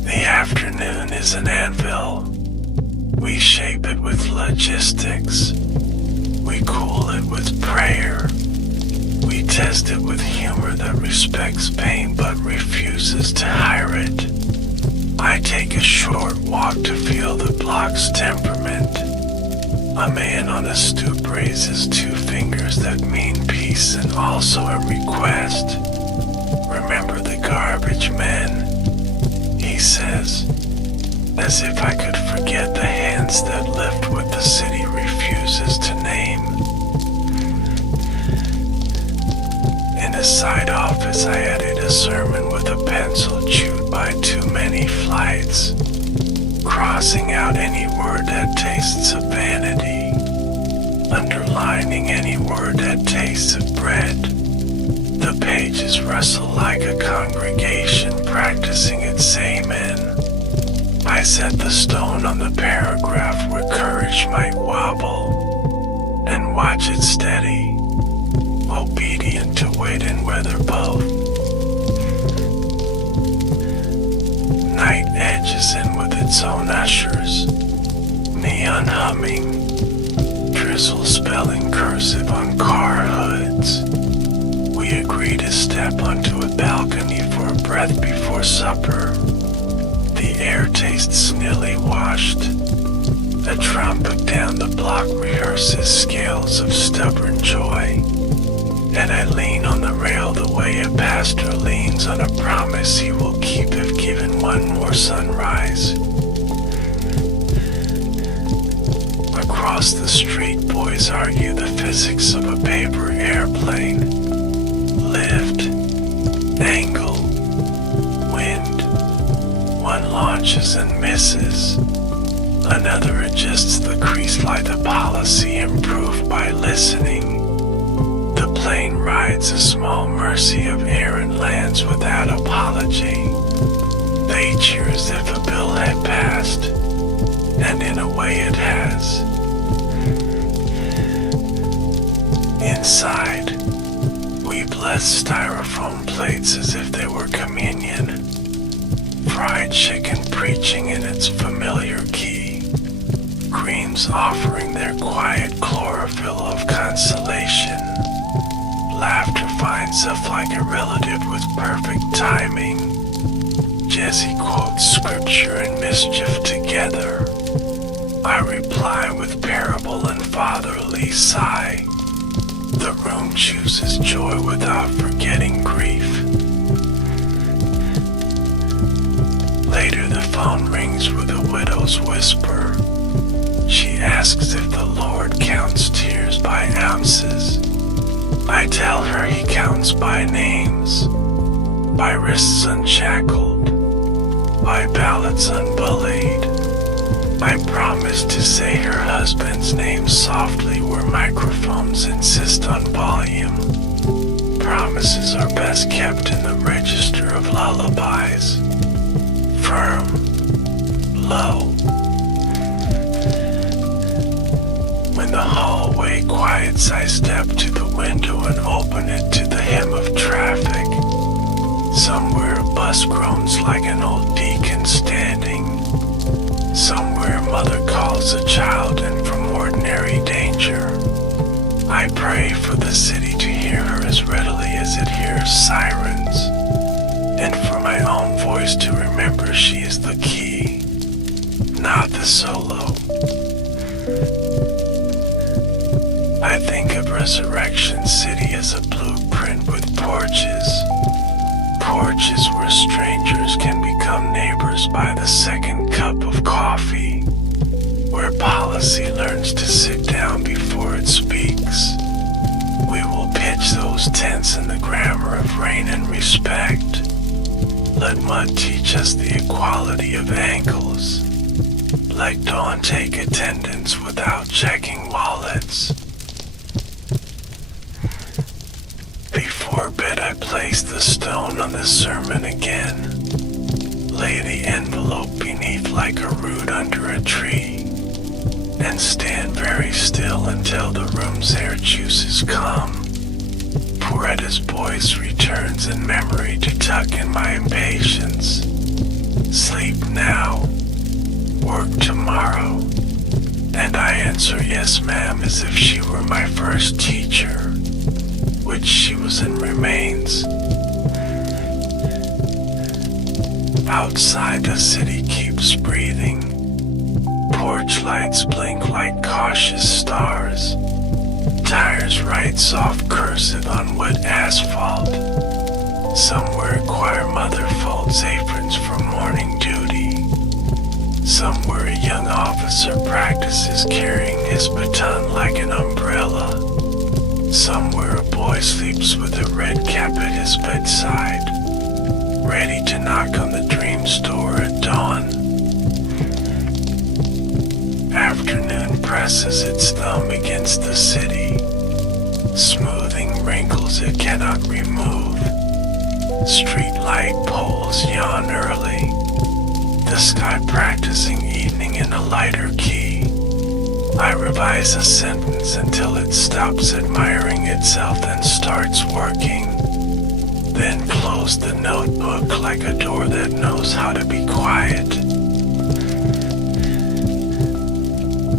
The afternoon is an anvil. We shape it with logistics. We cool it with prayer. We test it with humor that respects pain but refuses to hire it. I take a short walk to feel the block's temperament. A man on a stoop raises 2 fingers that mean peace and also a request. Remember the garbage men, he says, as if I could forget the hands that lift what the city refuses to name. In a side office I edit a sermon with a pencil chewed by too many flights, crossing out any word that tastes of vanity, underlining any word that tastes of bread. The pages rustle like a congregation practicing its amen. I set the stone on the paragraph where courage might wobble, and watch it steady, obedient to weight and weather both. Night edges in with its own ushers, neon humming, drizzle spelling cursive on car hoods. agree to step onto a balcony for a breath before supper. The air tastes nearly washed. A trumpet down the block rehearses scales of stubborn joy, and I lean on the rail the way a pastor leans on a promise he will keep if given one more sunrise. Across the street, boys argue the physics of a paper airplane. Lift, angle, wind. One launches and misses. Another adjusts the crease like the policy improved by listening. The plane rides a small mercy of air and lands without apology. They cheer as if a bill had passed, and in a way it has. Inside, we bless styrofoam plates as if they were communion. Fried chicken preaching in its familiar key. Creams offering their quiet chlorophyll of consolation. Laughter finds us like a relative with perfect timing. Jesse quotes scripture and mischief together. I reply with parable and fatherly sigh. The room chooses joy without forgetting grief. Later the phone rings with a widow's whisper. She asks if the Lord counts tears by ounces. I tell her he counts by names, by wrists unshackled, by ballots unbullied. I promise to say her husband's name softly where microphones insist on volume. Promises are best kept in the register of lullabies. Firm, low. When the hallway quiets, I step to the window and open it to the hymn of traffic. Somewhere a bus groans like an old deacon standing. Somewhere mother calls a child in from ordinary danger. I pray for the city to hear her as readily as it hears sirens, and for my own voice to remember she is the key, not the solo. I think of Resurrection City as a blueprint with porches. Porches where strangers can become neighbors by the second cup of coffee. Where policy learns to sit down before it speaks. We will pitch those tents in the grammar of rain and respect. Let mud teach us the equality of ankles. Let dawn take attendance without checking wallets. Before bed I place the stone on the sermon again. Lay the envelope beneath like a root under a tree. And stand very still until the room's air juices come. Poretta's voice returns in memory to tuck in my impatience. Sleep now, work tomorrow. And I answer yes ma'am as if she were my first teacher, which she was and remains. Outside the city keeps breathing. Porch lights blink like cautious stars. Tires write soft cursive on wet asphalt. Somewhere choir mother folds aprons for morning duty. Somewhere a young officer practices carrying his baton like an umbrella. Somewhere a boy sleeps with a red cap at his bedside, ready to knock on the dream's door at dawn. Afternoon presses its thumb against the city, smoothing wrinkles it cannot remove. Street light poles yawn early, the sky practicing evening in a lighter key. I revise a sentence until it stops admiring itself and starts working. Then close the notebook like a door that knows how to be quiet.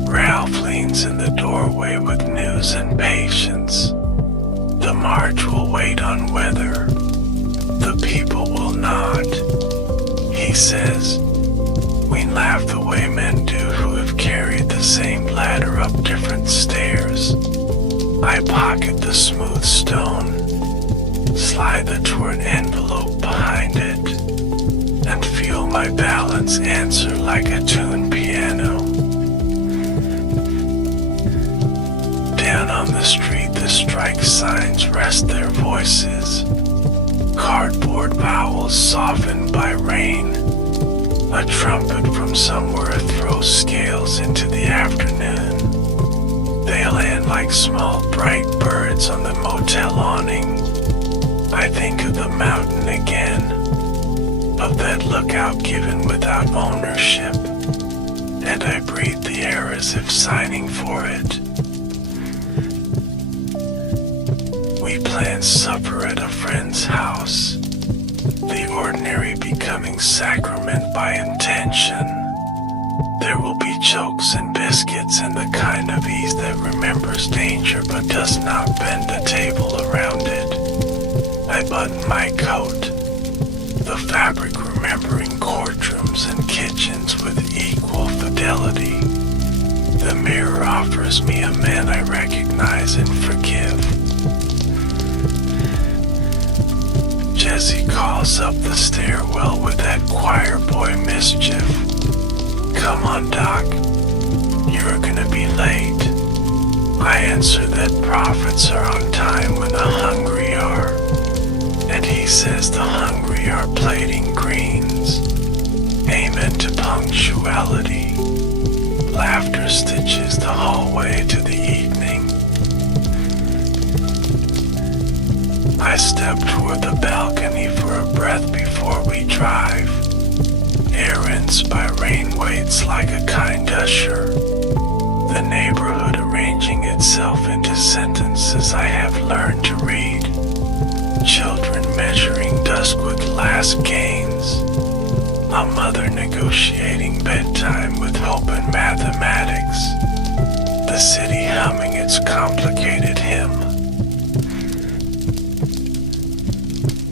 Ralph leans in the doorway with news and patience. The march will wait on weather. The people will not. He says, we laugh the way men do who have carried the same ladder up different stairs. I pocket the smooth stone, slide the torn envelope behind it, and feel my balance answer like a tuned piano. Down on the street, the strike signs rest their voices. Cardboard vowels softened by rain. A trumpet from somewhere throws scales into the afternoon. They land like small bright birds on the motel awning. I think of the mountain again, of that lookout given without ownership, and I breathe the air as if signing for it. We plan supper at a friend's house, the ordinary becoming sacrament by intention. There will be jokes and biscuits and the kind of ease that remembers danger but does not bend the table around it. I button my coat, the fabric remembering courtrooms and kitchens with equal fidelity. The mirror offers me a man I recognize and forgive. Jessie calls up the stairwell with that choir boy mischief. Come on, Doc, you're gonna be late. I answer that prophets are on time when the hungry are, and he says the hungry are plating greens. Amen to punctuality. Laughter stitches the hallway to the evening. I step toward the balcony for a breath before we drive. Errands by rain waits like a kind usher. The neighborhood arranging itself into sentences I have learned to read. Children measuring dusk with last gains. A mother negotiating bedtime with hope and mathematics. The city humming its complicated hymn.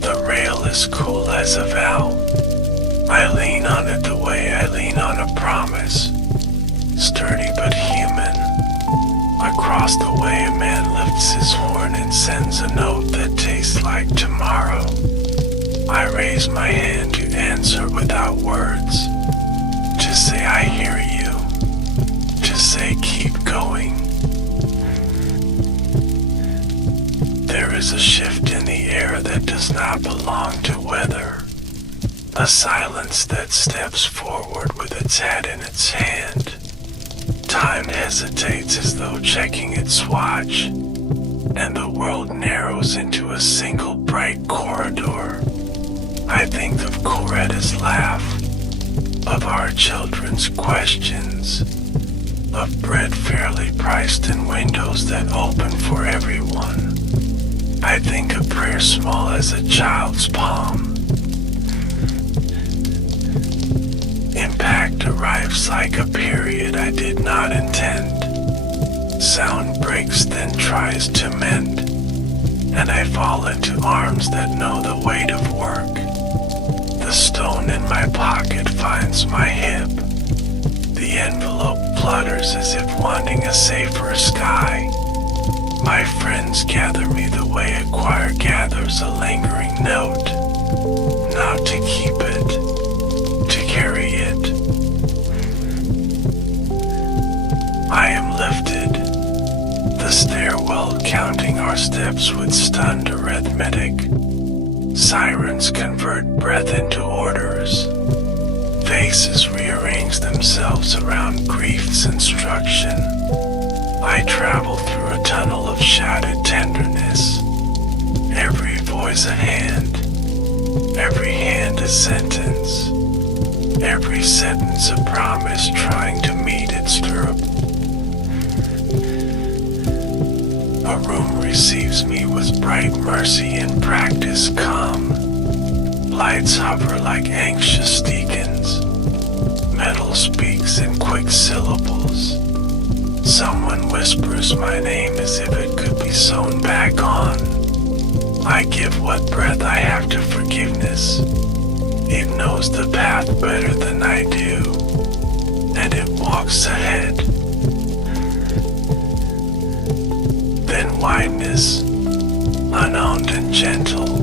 The rail is cool as a vow. I lean on it the way I lean on a promise. Sturdy but human. Across the way a man lifts his horn and sends a note that tastes like tomorrow. I raise my hand to answer without words. To say I hear you. To say keep going. There is a shift in the air that does not belong to weather. A silence that steps forward with its hat in its hand. Time hesitates as though checking its watch, and the world narrows into a single bright corridor. I think of Coretta's laugh, of our children's questions, of bread fairly priced in windows that open for everyone. I think of prayer small as a child's palm. Impact arrives like a period I did not intend. Sound breaks, then tries to mend, and I fall into arms that know the weight of work. The stone in my pocket finds my hip. The envelope flutters as if wanting a safer sky. My friends gather me the way a choir gathers a lingering note. Not to keep it, to carry it. I am lifted, the stairwell counting our steps with stunned arithmetic. Sirens convert breath into orders. Faces rearrange themselves around grief's instruction. I travel through a tunnel of shouted tenderness. Every voice a hand, every hand a sentence, every sentence a promise trying to meet its stirrup. A room receives me with bright mercy and practice calm. Lights hover like anxious deacons. Metal speaks in quick syllables. Someone whispers my name as if it could be sewn back on. I give what breath I have to forgiveness. It knows the path better than I do, and it walks ahead. Then wideness, unowned and gentle,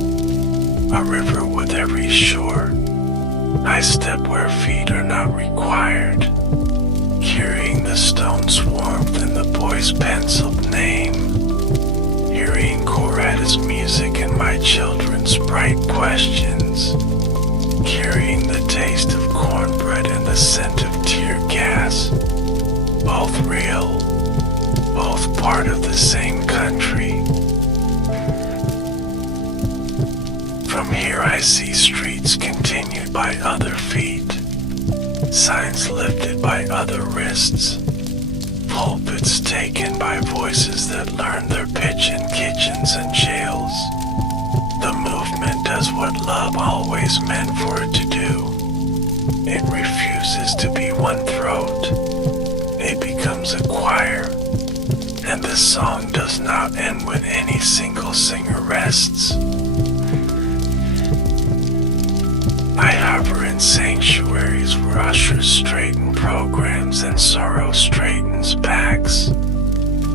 a river with every shore. I step where feet are not required, carrying the stone's warmth and the boy's penciled name, hearing Coretta's music and my children's bright questions, carrying the taste of cornbread and the scent of tear gas, both real, both part of the same country. From here I see streets continued by other feet, signs lifted by other wrists, pulpits taken by voices that learn their pitch in kitchens and jails. The movement does what love always meant for it to do. It refuses to be one throat. It becomes a choir, and the song does not end when any single singer rests. I hover in sanctuaries where ushers straighten programs and sorrow straightens backs.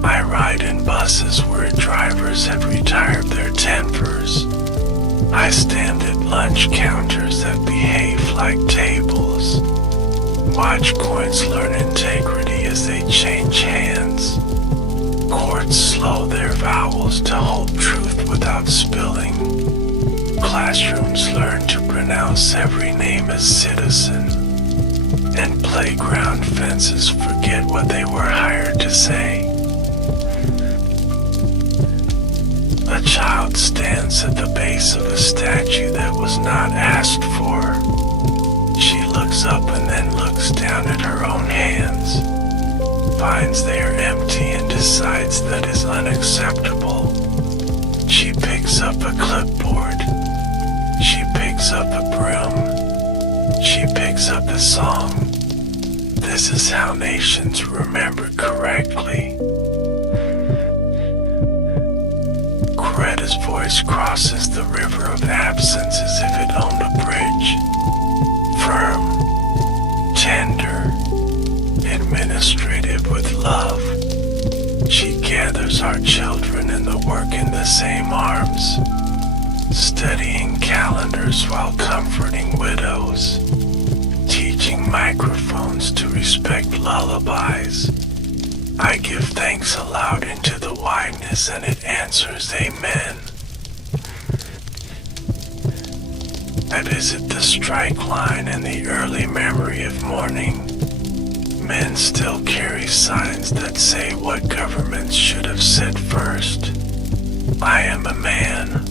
I ride in buses where drivers have retired their tempers. I stand at lunch counters that behave like tables. Watch coins learn integrity as they change hands. Courts slow their vowels to hold truth without spilling. Classrooms learn to pronounce every name as citizen, and playground fences forget what they were hired to say. A child stands at the base of a statue that was not asked for. She looks up and then looks down at her own hands, finds they are empty and decides that is unacceptable. She picks up a clipboard. She picks up a broom. She picks up a song. This is how nations remember correctly. Coretta's voice crosses the river of absence as if it owned a bridge. Firm, tender, administrative with love. She gathers our children and the work in the same arms, studying calendars while comforting widows, teaching microphones to respect lullabies. I give thanks aloud into the wideness and it answers amen. I visit the strike line in the early memory of morning. Men still carry signs that say what governments should have said first. I am a man.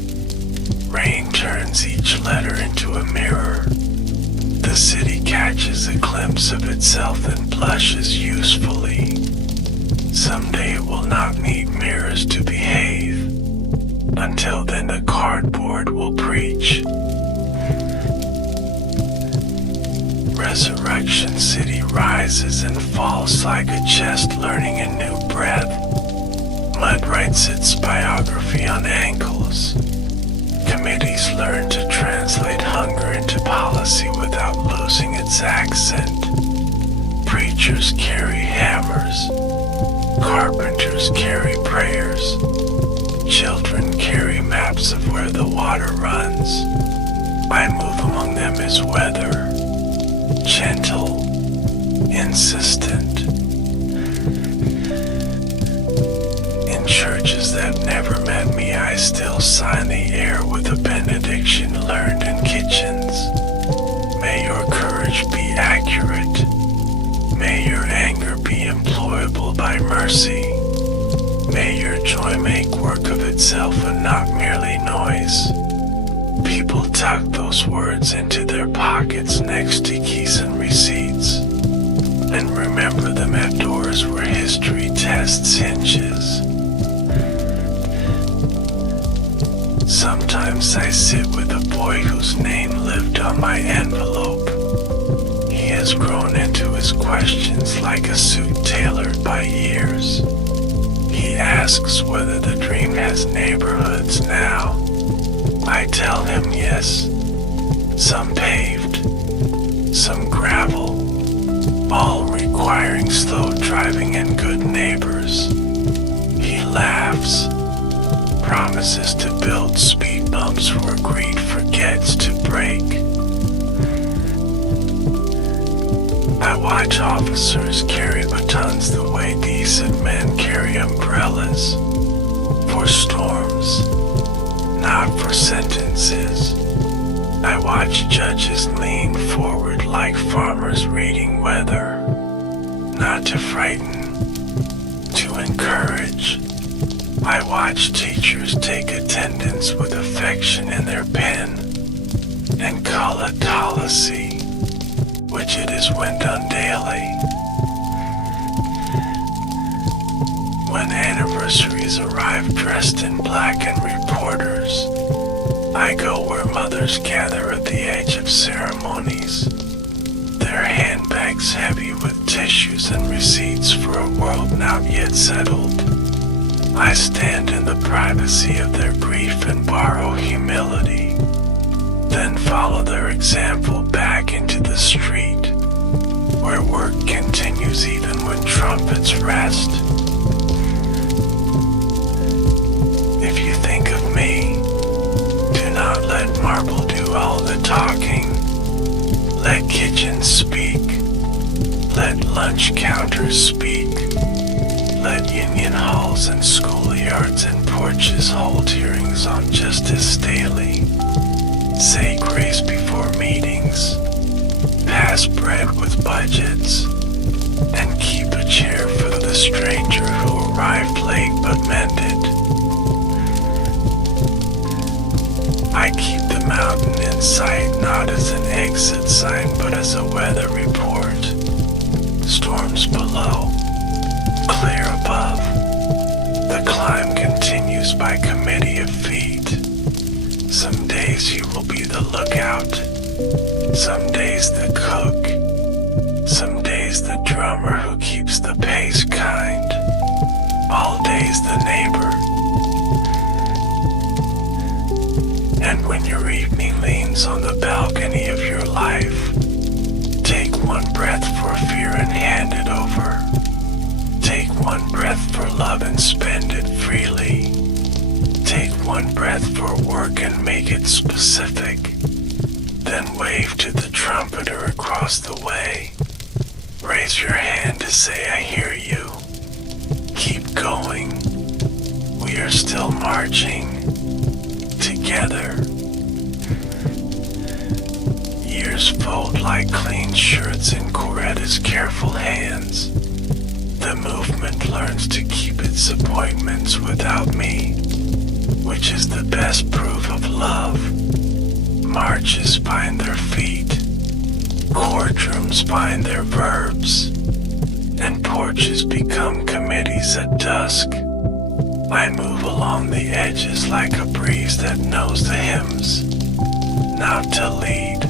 Rain turns each letter into a mirror. The city catches a glimpse of itself and blushes usefully. Someday it will not need mirrors to behave. Until then the cardboard will preach. Resurrection City rises and falls like a chest learning a new breath. Mud writes its biography on ankles. Committees learn to translate hunger into policy without losing its accent. Preachers carry hammers. Carpenters carry prayers. Children carry maps of where the water runs. I move among them as weather. Gentle, insistent. In churches that never met me, I still sign the air with a benediction learned in kitchens. May your courage be accurate. May your anger be employable by mercy. May your joy make work of itself and not merely noise. People tuck those words into their pockets next to keys and receipts, and remember them at doors where history tests hinges. Sometimes I sit with a boy whose name lived on my envelope. He has grown into his questions like a suit tailored by years. He asks whether the dream has neighborhoods now. I tell him yes, some paved, some gravel, all requiring slow driving and good neighbors. He laughs, promises to build speed bumps where greed forgets to break. I watch officers carry batons the way decent men carry umbrellas, for storms, not for sentences. I watch judges lean forward like farmers reading weather, not to frighten, to encourage. I watch teachers take attendance with affection in their pen and call it policy, which it is when done daily. When anniversaries arrive dressed in black and reporters, I go where mothers gather at the edge of ceremonies, their handbags heavy with tissues and receipts for a world not yet settled. I stand in the privacy of their grief and borrow humility, then follow their example back into the street, where work continues even when trumpets rest. If you think of me, do not let marble do all the talking. Let kitchens speak. Let lunch counters speak. Let union halls and schoolyards and porches hold hearings on justice daily. Say grace before meetings. Pass bread with budgets. And keep a chair for the stranger who arrived late but mended. I keep the mountain in sight not as an exit sign but as a weather report. Storms below, clear above. The climb continues by committee of feet. Some days you will be the lookout, some days the cook, some days the drummer who keeps the pace kind, all days the neighbor. And when your evening leans on the balcony of your life, take one breath for fear and hand it over. Take one breath for love and spend it freely. Take one breath for work and make it specific. Then wave to the trumpeter across the way. Raise your hand to say I hear you. Keep going. We are still marching. Together. Years fold like clean shirts in Coretta's careful hands. The movement learns to keep its appointments without me, which is the best proof of love. Marches find their feet, courtrooms find their verbs, and porches become committees at dusk. I move along the edges like a breeze that knows the hymns, not to lead,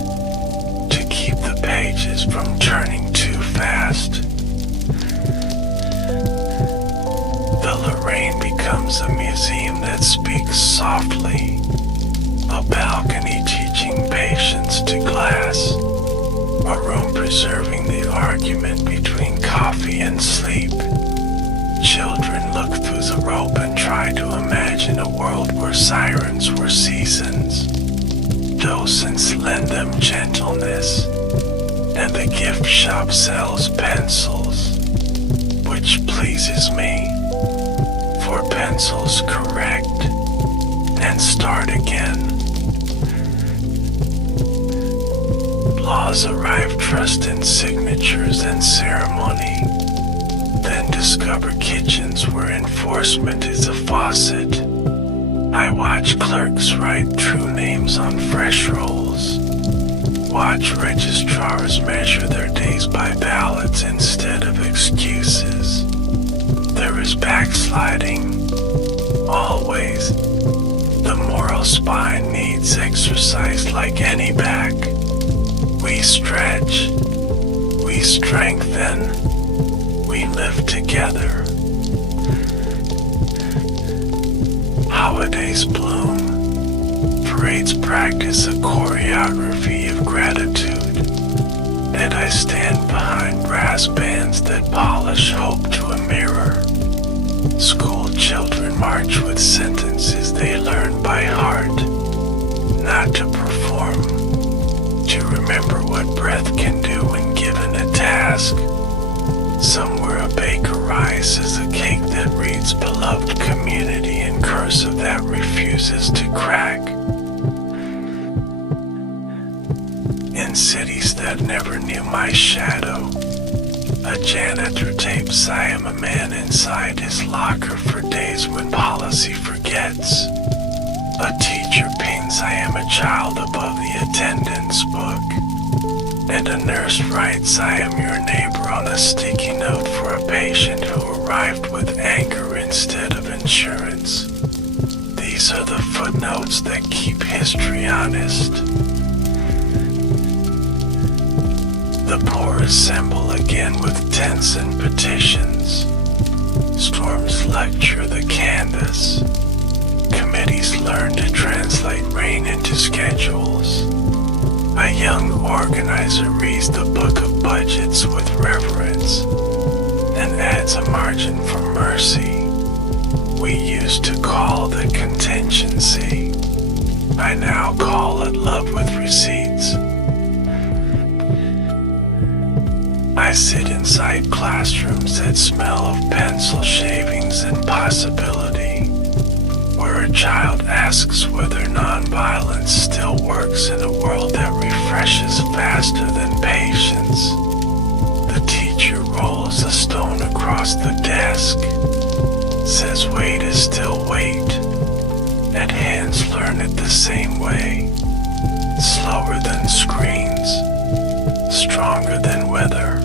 to keep the pages from turning too fast. The Lorraine becomes a museum that speaks softly, a balcony teaching patience to glass, a room preserving the argument between coffee and sleep. Children look through the rope and try to imagine a world where sirens were seasons. Docents lend them gentleness, and the gift shop sells pencils, which pleases me, for pencils correct and start again. Laws arrive dressed in signatures and ceremony, then discover kitchens where enforcement is a faucet. I watch clerks write true names on fresh rolls. Watch registrars measure their days by ballots instead of excuses. There is backsliding, always. The moral spine needs exercise like any back. We stretch, we strengthen, we live together. Holidays bloom, parades practice a choreography of gratitude, and I stand behind brass bands that polish hope to a mirror. School children march with sentences they learn by heart, not to perform, to remember what breath can do when given a task. Somewhere a baker rises a cake that reads beloved community in cursive that refuses to crack. In cities that never knew my shadow, a janitor tapes I am a man inside his locker for days when policy forgets. A teacher pins I am a child above the attendance book. And a nurse writes I am your neighbor on a sticky note for a patient who arrived with anger instead of insurance. These are the footnotes that keep history honest. The poor assemble again with tents and petitions. Storms lecture the canvas. Committees learn to translate rain into schedules. A young organizer reads the book of budgets with reverence and adds a margin for mercy. We used to call the contingency. I now call it love with receipts. I sit inside classrooms that smell of pencil shavings and possibility, where a child asks whether nonviolence still works in a world that refreshes faster than patience. The teacher rolls a stone across the desk, says weight is still weight, and hands learn it the same way, slower than screens, stronger than weather.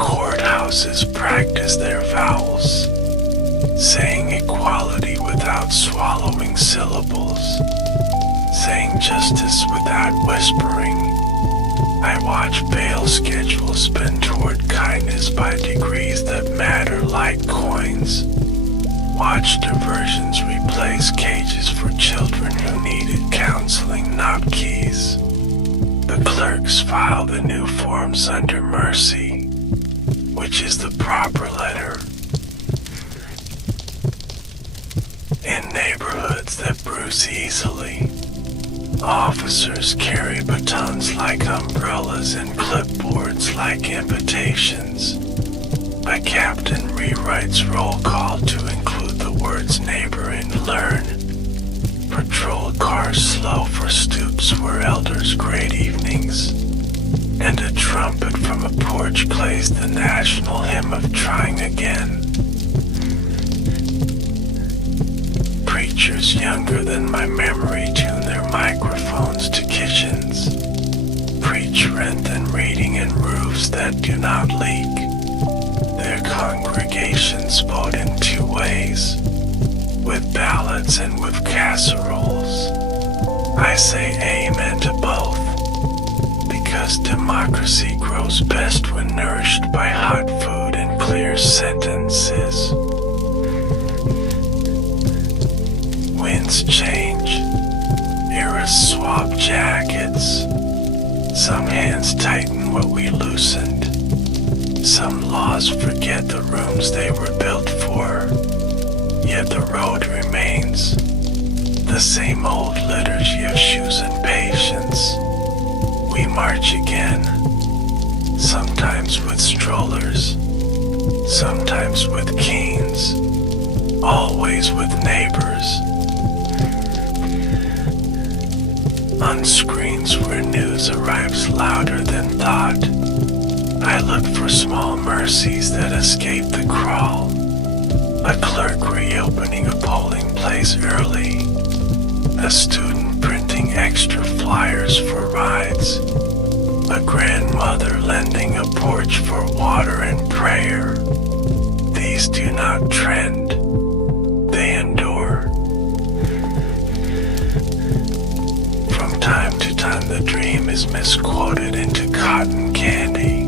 Courthouses practice their vowels, saying equality without swallowing syllables, saying justice without whispering. I watch bail schedules bend toward kindness by degrees that matter like coins. Watch diversions replace cages for children who needed counseling, not keys. The clerks file the new forms under mercy, which is the proper letter. In neighborhoods that bruise easily, officers carry batons like umbrellas and clipboards like invitations. A captain rewrites roll call to include the words neighbor and learn. Patrol cars slow for stoops where elders grade evenings. And a trumpet from a porch plays the national hymn of trying again. Preachers younger than my memory tune their microphones to kitchens. Preach rent and reading in roofs that do not leak. Their congregations vote in two ways, with ballots and with casseroles. I say amen to both, because democracy grows best when nourished by hot food and clear sentences. Winds change, eras swap jackets. Some hands tighten what we loosened. Some laws forget the rooms they were built for. Yet the road remains, the same old liturgy of shoes and patience. We march again, sometimes with strollers, sometimes with canes, always with neighbors. On screens where news arrives louder than thought, I look for small mercies that escape the crawl. A clerk reopening a polling place early, a student printing extra flyers for rides, a grandmother lending a porch for water and prayer. These do not trend, they endure. From time to time the dream is misquoted into cotton candy,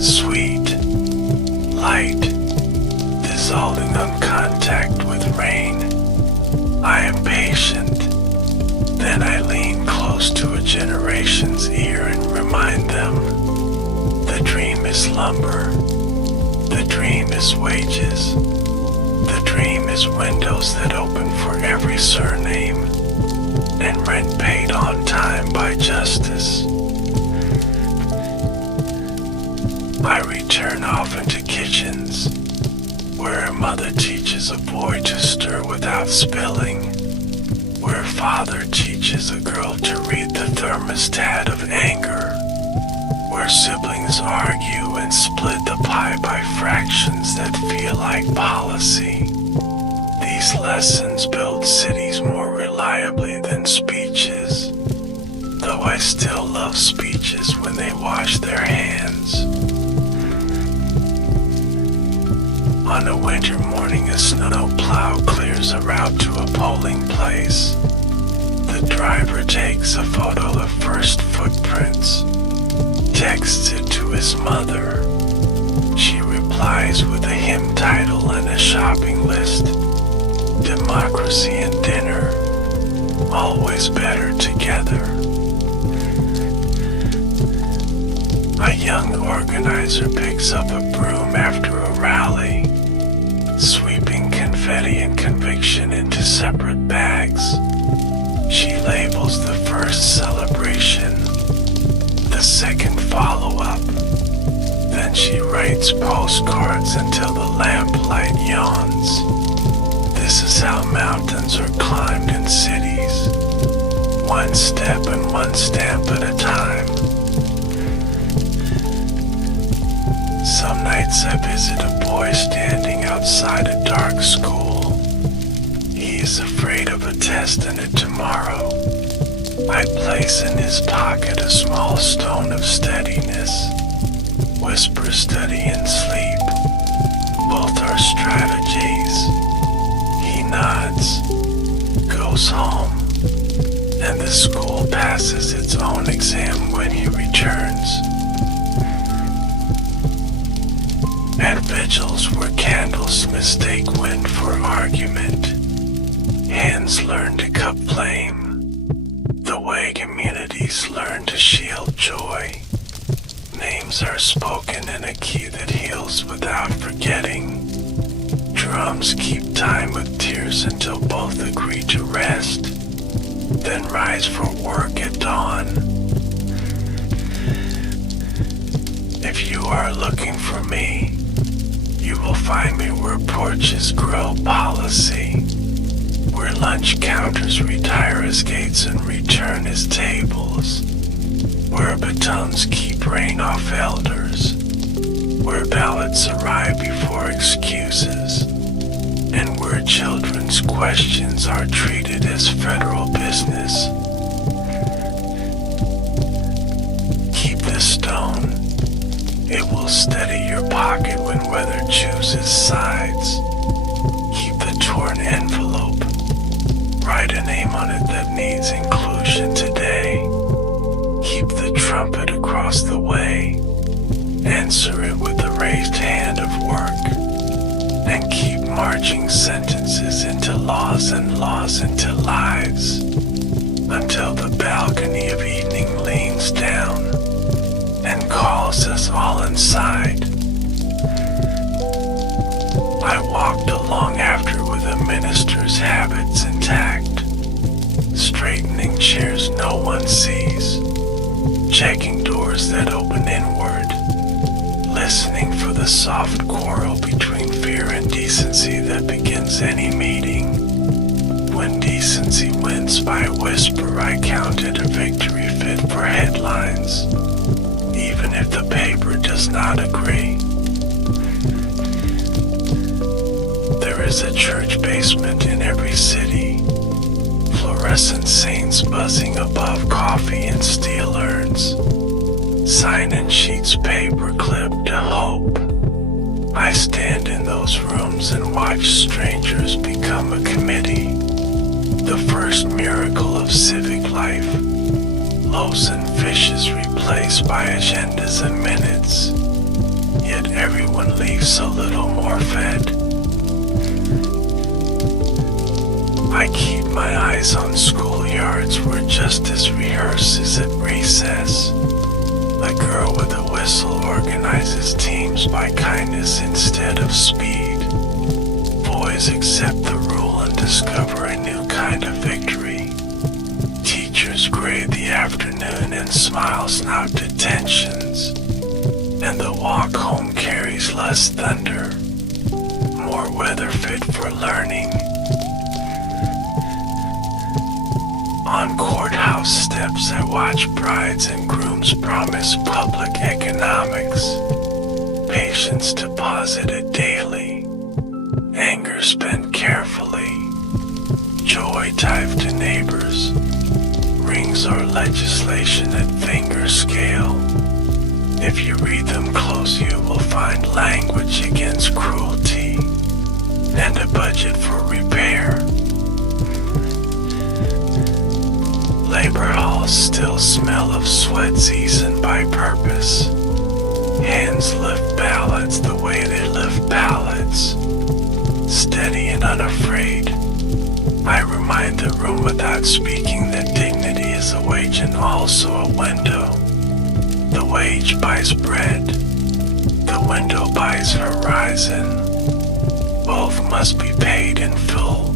sweet, light, dissolving on contact with rain. I am patient. Then I lean close to a generation's ear and remind them, the dream is slumber. The dream is wages. The dream is windows that open for every surname, and rent paid on time by justice. I return often to kitchens, where a mother teaches a boy to stir without spilling, where a father teaches a girl to read the thermostat of anger, where siblings argue and split the pie by fractions that feel like policy. These lessons build cities more reliably than speeches, though I still love speeches when they wash their hands. On a winter morning, a snowplow clears a route to a polling place. The driver takes a photo of first footprints, texts it to his mother. She replies with a hymn title and a shopping list. Democracy and dinner, always better together. A young organizer picks up a broom after a rally, sweeping confetti and conviction into separate bags. She labels the first celebration, the second follow-up. Then she writes postcards until the lamplight yawns. This is how mountains are climbed in cities, one step and one stamp at a time. Some nights I visit a boy standing outside a dark school. He is afraid of a test in it tomorrow. I place in his pocket a small stone of steadiness. Whisper, study, and sleep. Both are strategies. He nods, goes home, and the school passes its own exam when he returns. At vigils where candles mistake wind for argument, hands learn to cup blame, the way communities learn to shield joy. Names are spoken in a key that heals without forgetting. Drums keep time with tears until both agree to rest, then rise for work at dawn. If you are looking for me, you will find me where porches grow policy, where lunch counters retire as gates and return as tables, where batons keep rain off elders, where ballots arrive before excuses, and where children's questions are treated as federal business. Keep this stone. It will steady your pocket when weather chooses sides. Keep the torn envelope. Write a name on it that needs inclusion today. Keep the trumpet across the way. Answer it with the raised hand of work. And keep marching sentences into laws and laws into lives, until the balcony of evening leans down and calls us all inside. I walked along after with a minister's habits intact, straightening chairs no one sees, checking doors that open inward, listening for the soft quarrel between fear and decency that begins any meeting. When decency wins by a whisper, I count it a victory fit for headlines, even if the paper does not agree. There is a church basement in every city, fluorescent saints buzzing above coffee and steel urns, sign-in sheets paper clipped to hope. I stand in those rooms and watch strangers become a committee, the first miracle of civic life. Loaves and fishes replaced by agendas and minutes, yet everyone leaves a little more fed. I keep my eyes on schoolyards where justice rehearses at recess. A girl with a whistle organizes teams by kindness instead of speed. Boys accept the rule and discover a new kind of victory. Teachers grade the afternoon and smiles, not detentions. And the walk home carries less thunder, more weather fit for learning. On courthouse steps I watch brides and grooms promise public economics. Patience deposited daily, anger spent carefully, joy tithed to neighbors, rings or legislation at finger scale. If you read them close you will find language against cruelty and a budget for repair. Labor halls still smell of sweat seasoned by purpose. Hands lift ballots the way they lift pallets. Steady and unafraid, I remind the room without speaking that dignity is a wage and also a window. The wage buys bread, the window buys horizon. Both must be paid in full.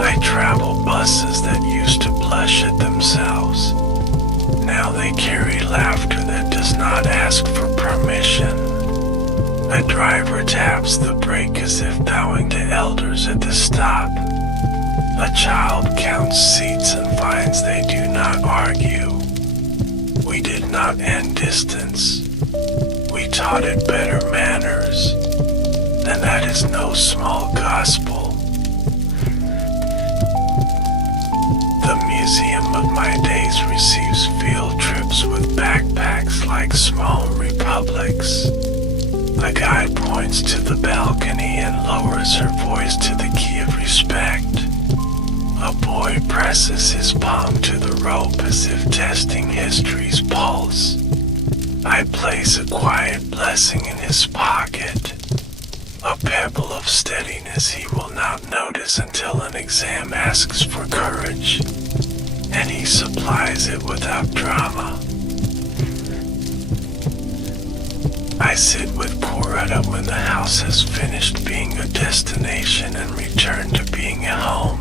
I travel buses that used to blush at themselves. Now they carry laughter that does not ask for permission. A driver taps the brake as if bowing to elders at the stop. A child counts seats and finds they do not argue. We did not end distance. We taught it better manners. And that is no small gospel. The museum of my days receives field trips with backpacks like small republics. A guide points to the balcony and lowers her voice to the key of respect. A boy presses his palm to the rope as if testing history's pulse. I place a quiet blessing in his pocket. A pebble of steadiness he will not notice until an exam asks for courage, and he supplies it without drama. I sit with Coretta when the house has finished being a destination and returned to being a home.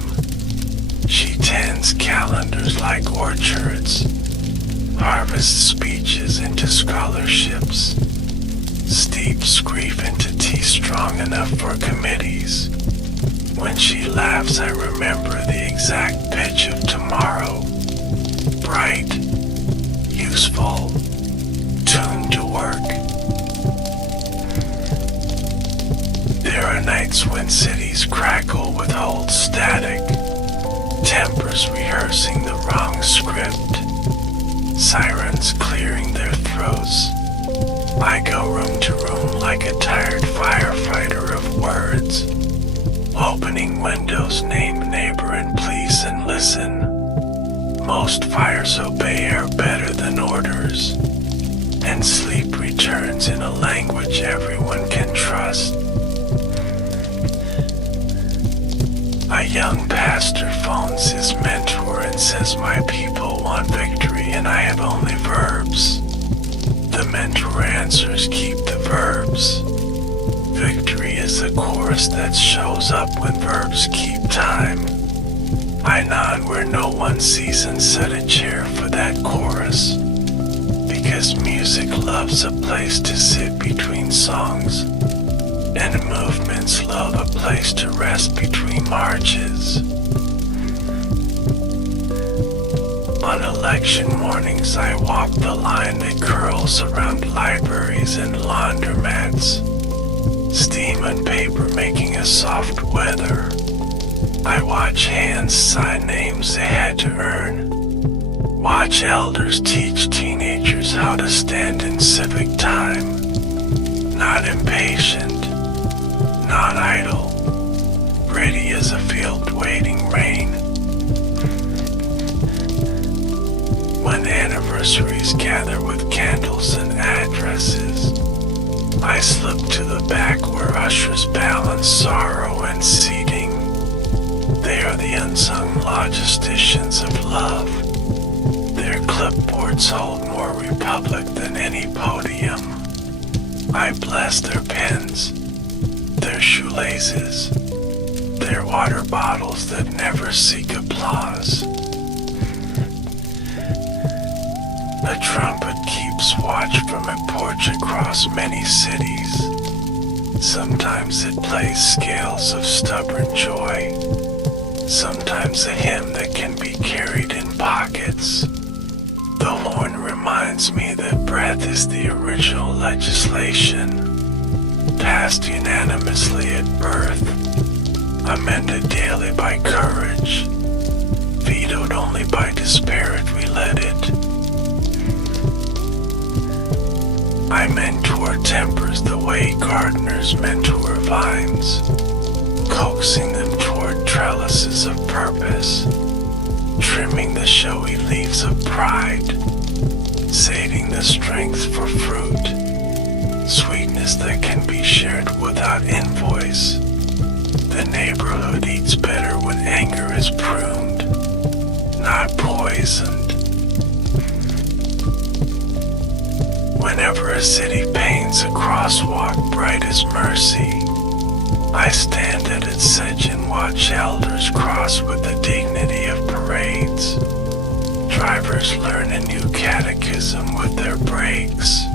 She tends calendars like orchards, harvests speeches into scholarships, steeps grief into tea strong enough for committees. When she laughs, I remember the exact pitch of tomorrow. Bright, useful, tuned to work. There are nights when cities crackle with old static, tempers rehearsing the wrong script, sirens clearing their throats. I go room to room like a tired firefighter of words, opening windows, name neighbor and please and listen. Most fires obey air better than orders, and sleep returns in a language everyone can trust. A young pastor phones his mentor and says my people want victory and I have only verbs. The mentor answers keep the verbs. Victory is a chorus that shows up when verbs keep time. I nod where no one sees and set a chair for that chorus. Because music loves a place to sit between songs, and movements love a place to rest between marches. On election mornings I walk the line that curls around libraries and laundromats. Steam and paper making a soft weather. I watch hands sign names they had to earn. Watch elders teach teenagers how to stand in civic time. Not impatient, not idle, ready as a field waiting rain. When anniversaries gather with candles and addresses, I slip to the back where ushers balance sorrow and seating. They are the unsung logisticians of love. Their clipboards hold more republic than any podium. I bless their pens, their shoelaces, their water bottles that never seek applause. A trumpet keeps watch from a porch across many cities. Sometimes it plays scales of stubborn joy. Sometimes a hymn that can be carried in pockets. The horn reminds me that breath is the original legislation, passed unanimously at birth, amended daily by courage, vetoed only by despair if we let it. I mentor tempers the way gardeners mentor vines, coaxing them toward trellises of purpose, trimming the showy leaves of pride, sating the strength for fruit, sweetness that can be shared without invoice. The neighborhood eats better when anger is pruned, not poisoned. Whenever a city paints a crosswalk bright as mercy, I stand at its edge and watch elders cross with the dignity of parades. Drivers learn a new catechism with their brakes.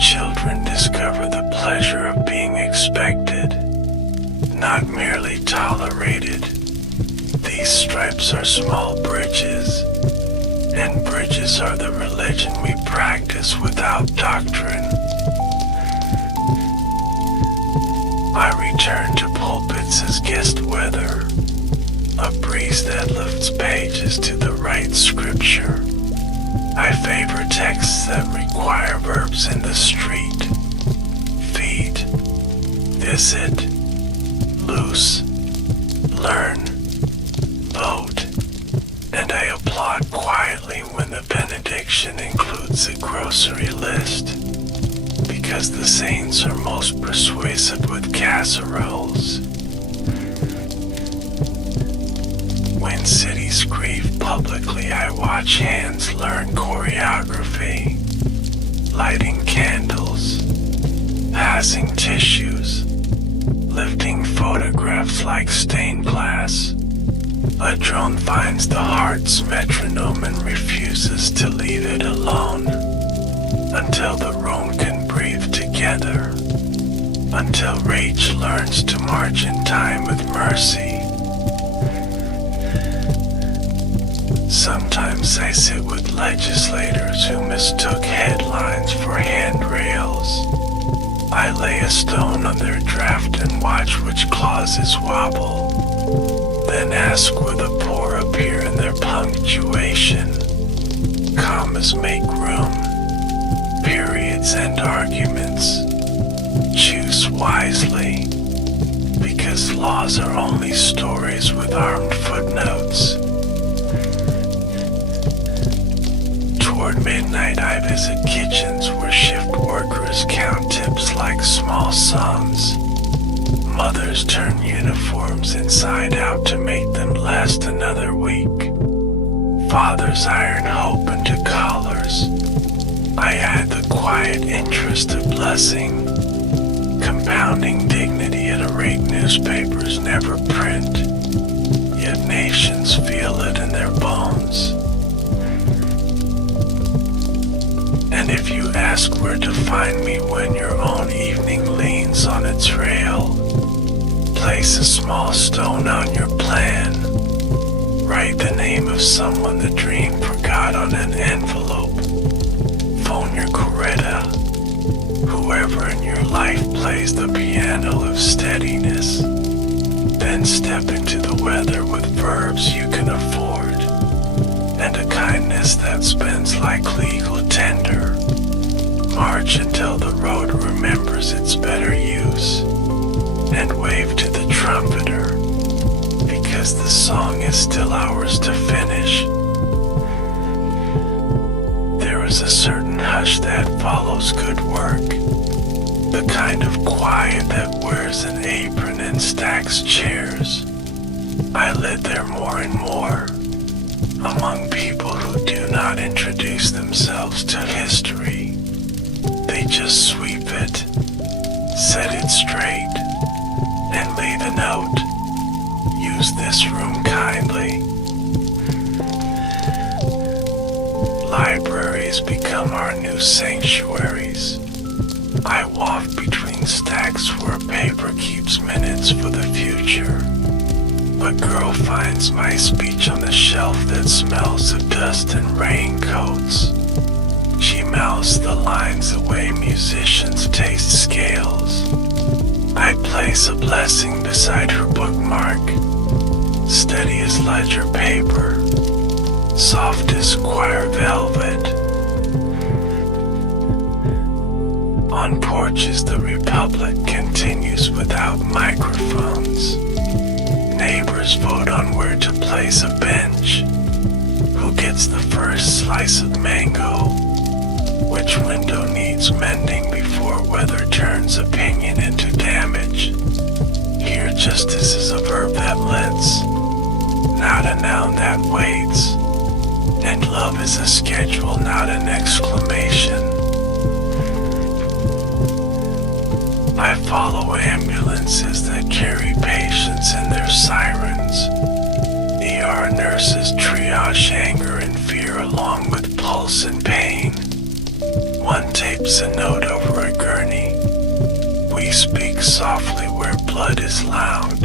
Children discover the pleasure of being expected, not merely tolerated. These stripes are small bridges, and bridges are the religion we practice without doctrine. I return to pulpits as guest weather, a breeze that lifts pages to the right scripture. I favor texts that require verbs in the street: feed, visit, loose, learn, vote, and I applaud quietly when the benediction includes a grocery list, because the saints are most persuasive with casseroles. When cities grieve publicly, I watch hands learn choreography, lighting candles, passing tissues, lifting photographs like stained glass. A drone finds the heart's metronome and refuses to leave it alone until the room can breathe together, until rage learns to march in time with mercy. Sometimes I sit with legislators who mistook headlines for handrails. I lay a stone on their draft and watch which clauses wobble, then ask where the poor appear in their punctuation. Commas make room, periods end arguments. Choose wisely, because laws are only stories with armed footnotes. Toward midnight, I visit kitchens where shift workers count tips like small sums. Mothers turn uniforms inside out to make them last another week. Fathers iron hope into collars. I add the quiet interest of blessing, compounding dignity at a rate newspapers never print, yet nations feel it in their bones. And if you ask where to find me when your own evening leans on its rail, place a small stone on your plan. Write the name of someone the dream forgot on an envelope. Phone your Coretta. Whoever in your life plays the piano of steadiness. Then step into the weather with verbs you can afford, and a kindness that spends like legal tender. March until the road remembers its better use, and wave to the trumpeter, because the song is still ours to finish. There is a certain hush that follows good work. kind of quiet that wears an apron and stacks chairs. I live there more and more, among people who do not introduce themselves to history. They just sweep it, set it straight, and leave a note. Use this room kindly. Libraries become our new sanctuaries. I walk between stacks where paper keeps minutes for the future. A girl finds my speech on the shelf that smells of dust and raincoats. She mouths the lines the way musicians taste scales. I place a blessing beside her bookmark, steady as ledger paper, soft as choir velvet. On porches the republic continues without microphones. Neighbors vote on where to place a bench. Who gets the first slice of mango? Which window needs mending before weather turns opinion into damage? Here justice is a verb that lets, not a noun that waits. And love is a schedule, not an exclamation. I follow ambulances that carry patients and their sirens. ER nurses triage anger and fear along with pulse and pain. One tapes a note over a gurney. We speak softly where blood is loud.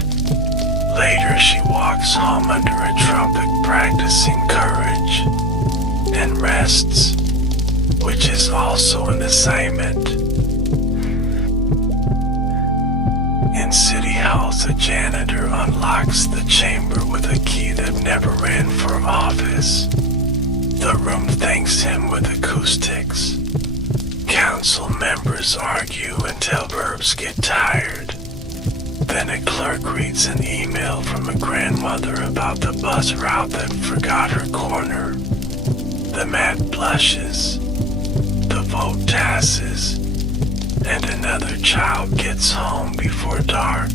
Later she walks home under a trumpet practicing courage and rests, which is also an assignment. In city halls, a janitor unlocks the chamber with a key that never ran for office. The room thanks him with acoustics. Council members argue until verbs get tired. Then a clerk reads an email from a grandmother about the bus route that forgot her corner. The mat blushes. The vote tasses. And another child gets home before dark.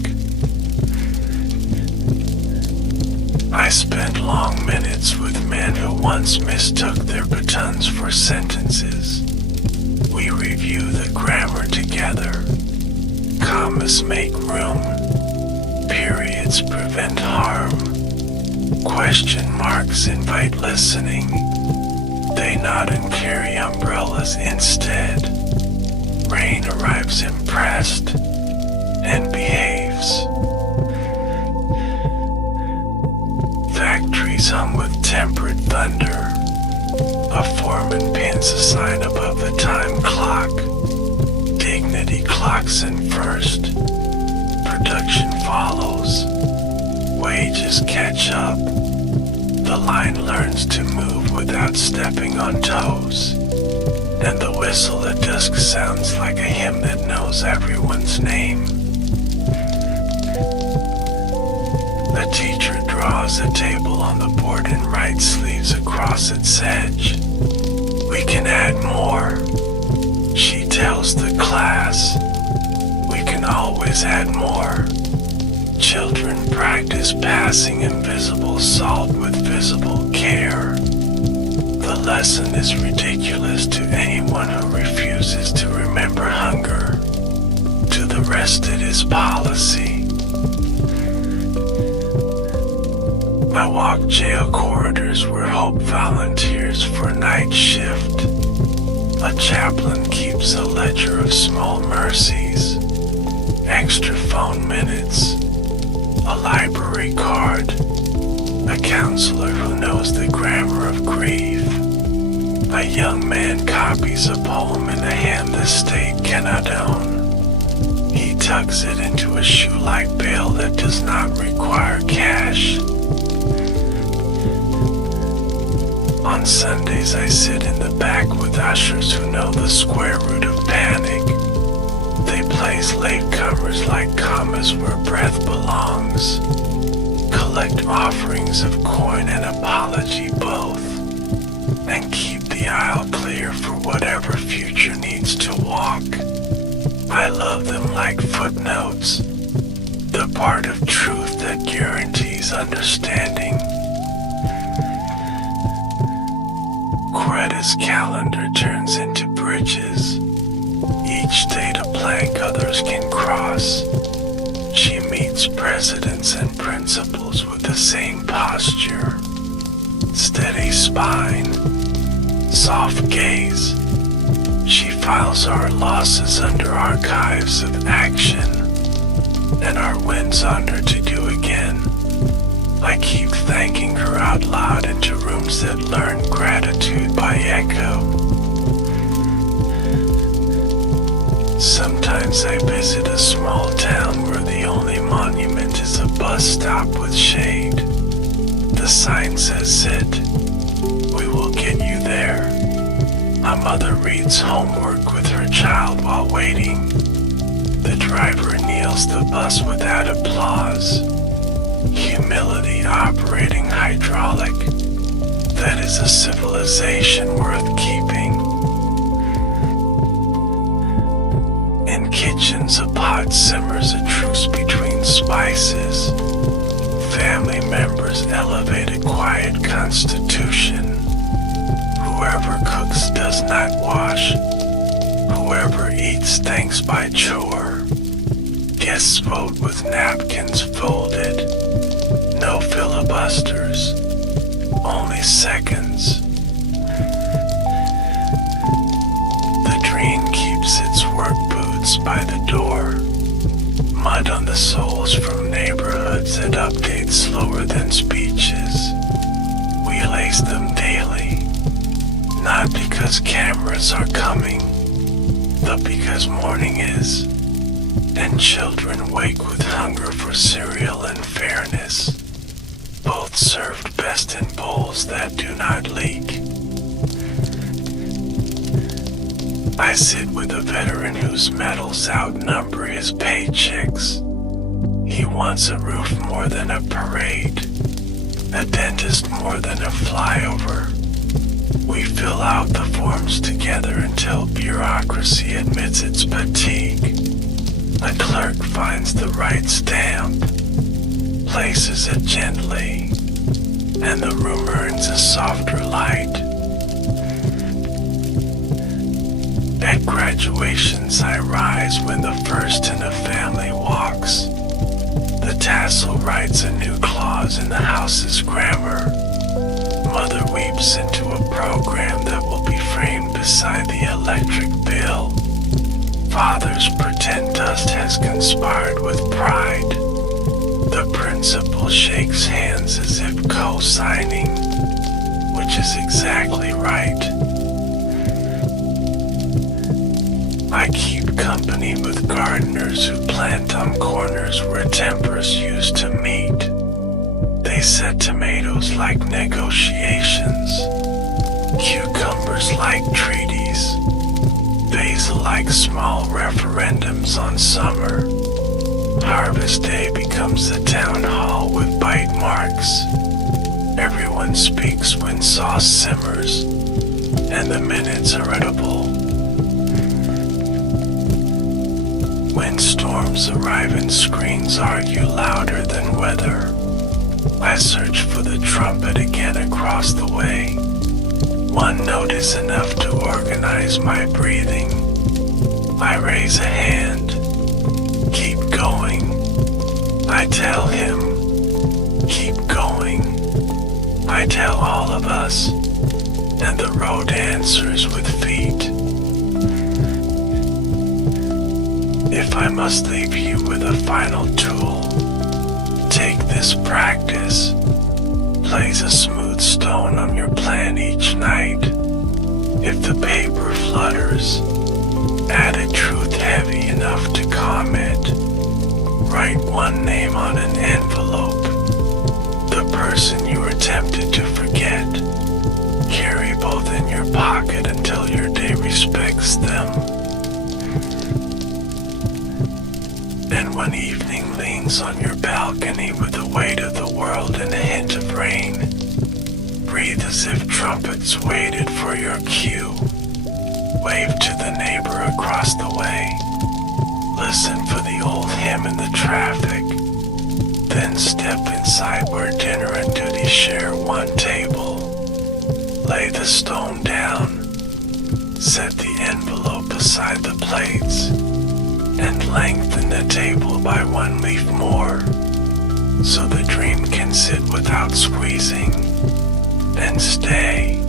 I spent long minutes with men who once mistook their batons for sentences. We review the grammar together. Commas make room. Periods prevent harm. Question marks invite listening. They nod and carry umbrellas instead. Rain arrives impressed and behaves. Factories hum with tempered thunder. A foreman pins a sign above the time clock. Dignity clocks in first. Production follows. Wages catch up. The line learns to move without stepping on toes. And the whistle at dusk sounds like a hymn that knows everyone's name. The teacher draws a table on the board and writes sleeves across its edge. We can add more, she tells the class. We can always add more. Children practice passing invisible salt with visible care. The lesson is ridiculous to anyone who refuses to remember hunger. To the rest it is policy. I walk jail corridors where hope volunteers for night shift. A chaplain keeps a ledger of small mercies. Extra phone minutes. A library card. A counselor who knows the grammar of grief. A young man copies a poem in a hand the state cannot own. He tucks it into a shoe-like bale that does not require cash. On Sundays I sit in the back with ushers who know the square root of panic. They place latecomers like commas where breath belongs. Collect offerings of coin and apology both. And keep the aisle clear for whatever future needs to walk. I love them like footnotes, the part of truth that guarantees understanding. Greta's calendar turns into bridges, each data plank others can cross. She meets presidents and principals with the same posture, steady spine, soft gaze. She files our losses under archives of action, and our wins under to do again. I keep thanking her out loud into rooms that learn gratitude by echo. Sometimes I visit a small town where the only monument is a bus stop with shade. The sign says sit. We will get you there. A mother reads homework with her child while waiting. The driver kneels the bus without applause. Humility operating hydraulic. That is a civilization worth keeping. In kitchens, a pot simmers a truce between spices. Family members elevate a quiet constitution. Whoever cooks does not wash. Whoever eats thanks by chore. Guests vote with napkins folded. No filibusters, only seconds. The dream keeps its work boots by the door. Mud on the soles from neighborhoods that update slower than speeches. We lace them daily, not because cameras are coming, but because morning is, and children wake with hunger for cereal and fairness, both served best in bowls that do not leak. I sit with a veteran whose medals outnumber his paychecks. He wants a roof more than a parade, a dentist more than a flyover. We fill out the forms together until bureaucracy admits its fatigue. A clerk finds the right stamp, places it gently, and the room earns a softer light. At graduations I rise when the first in a family walks. The tassel writes a new clause in the house's grammar. Mother weeps into a program that will be framed beside the electric bill. Fathers pretend dust has conspired with pride. The principal shakes hands as if co-signing, which is exactly right. I keep company with gardeners who plant on corners where tempers used to meet. They set tomatoes like negotiations, cucumbers like treaties, basil like small referendums on summer. Harvest day becomes a town hall with bite marks. Everyone speaks when sauce simmers, and the minutes are edible. When storms arrive and screens argue louder than weather, I search for the trumpet again across the way. One note is enough to organize my breathing. I raise a hand. Keep going. I tell him. Keep going. I tell all of us. And the road answers with feet. If I must leave you with a final tool, take this practice. Place a smooth stone on your plan each night. If the paper flutters, add a truth heavy enough to comment. Write one name on an envelope. The person you were tempted to forget. Carry both in your pocket until your day respects them. And when evening leans on your balcony with the weight of the world and a hint of rain, breathe as if trumpets waited for your cue. Wave to the neighbor across the way. listen for the old hymn in the traffic, then step inside where dinner and duty share one table. Lay the stone down, set the envelope beside the plates, and lengthen the table by one leaf more, so the dream can sit without squeezing. Then stay.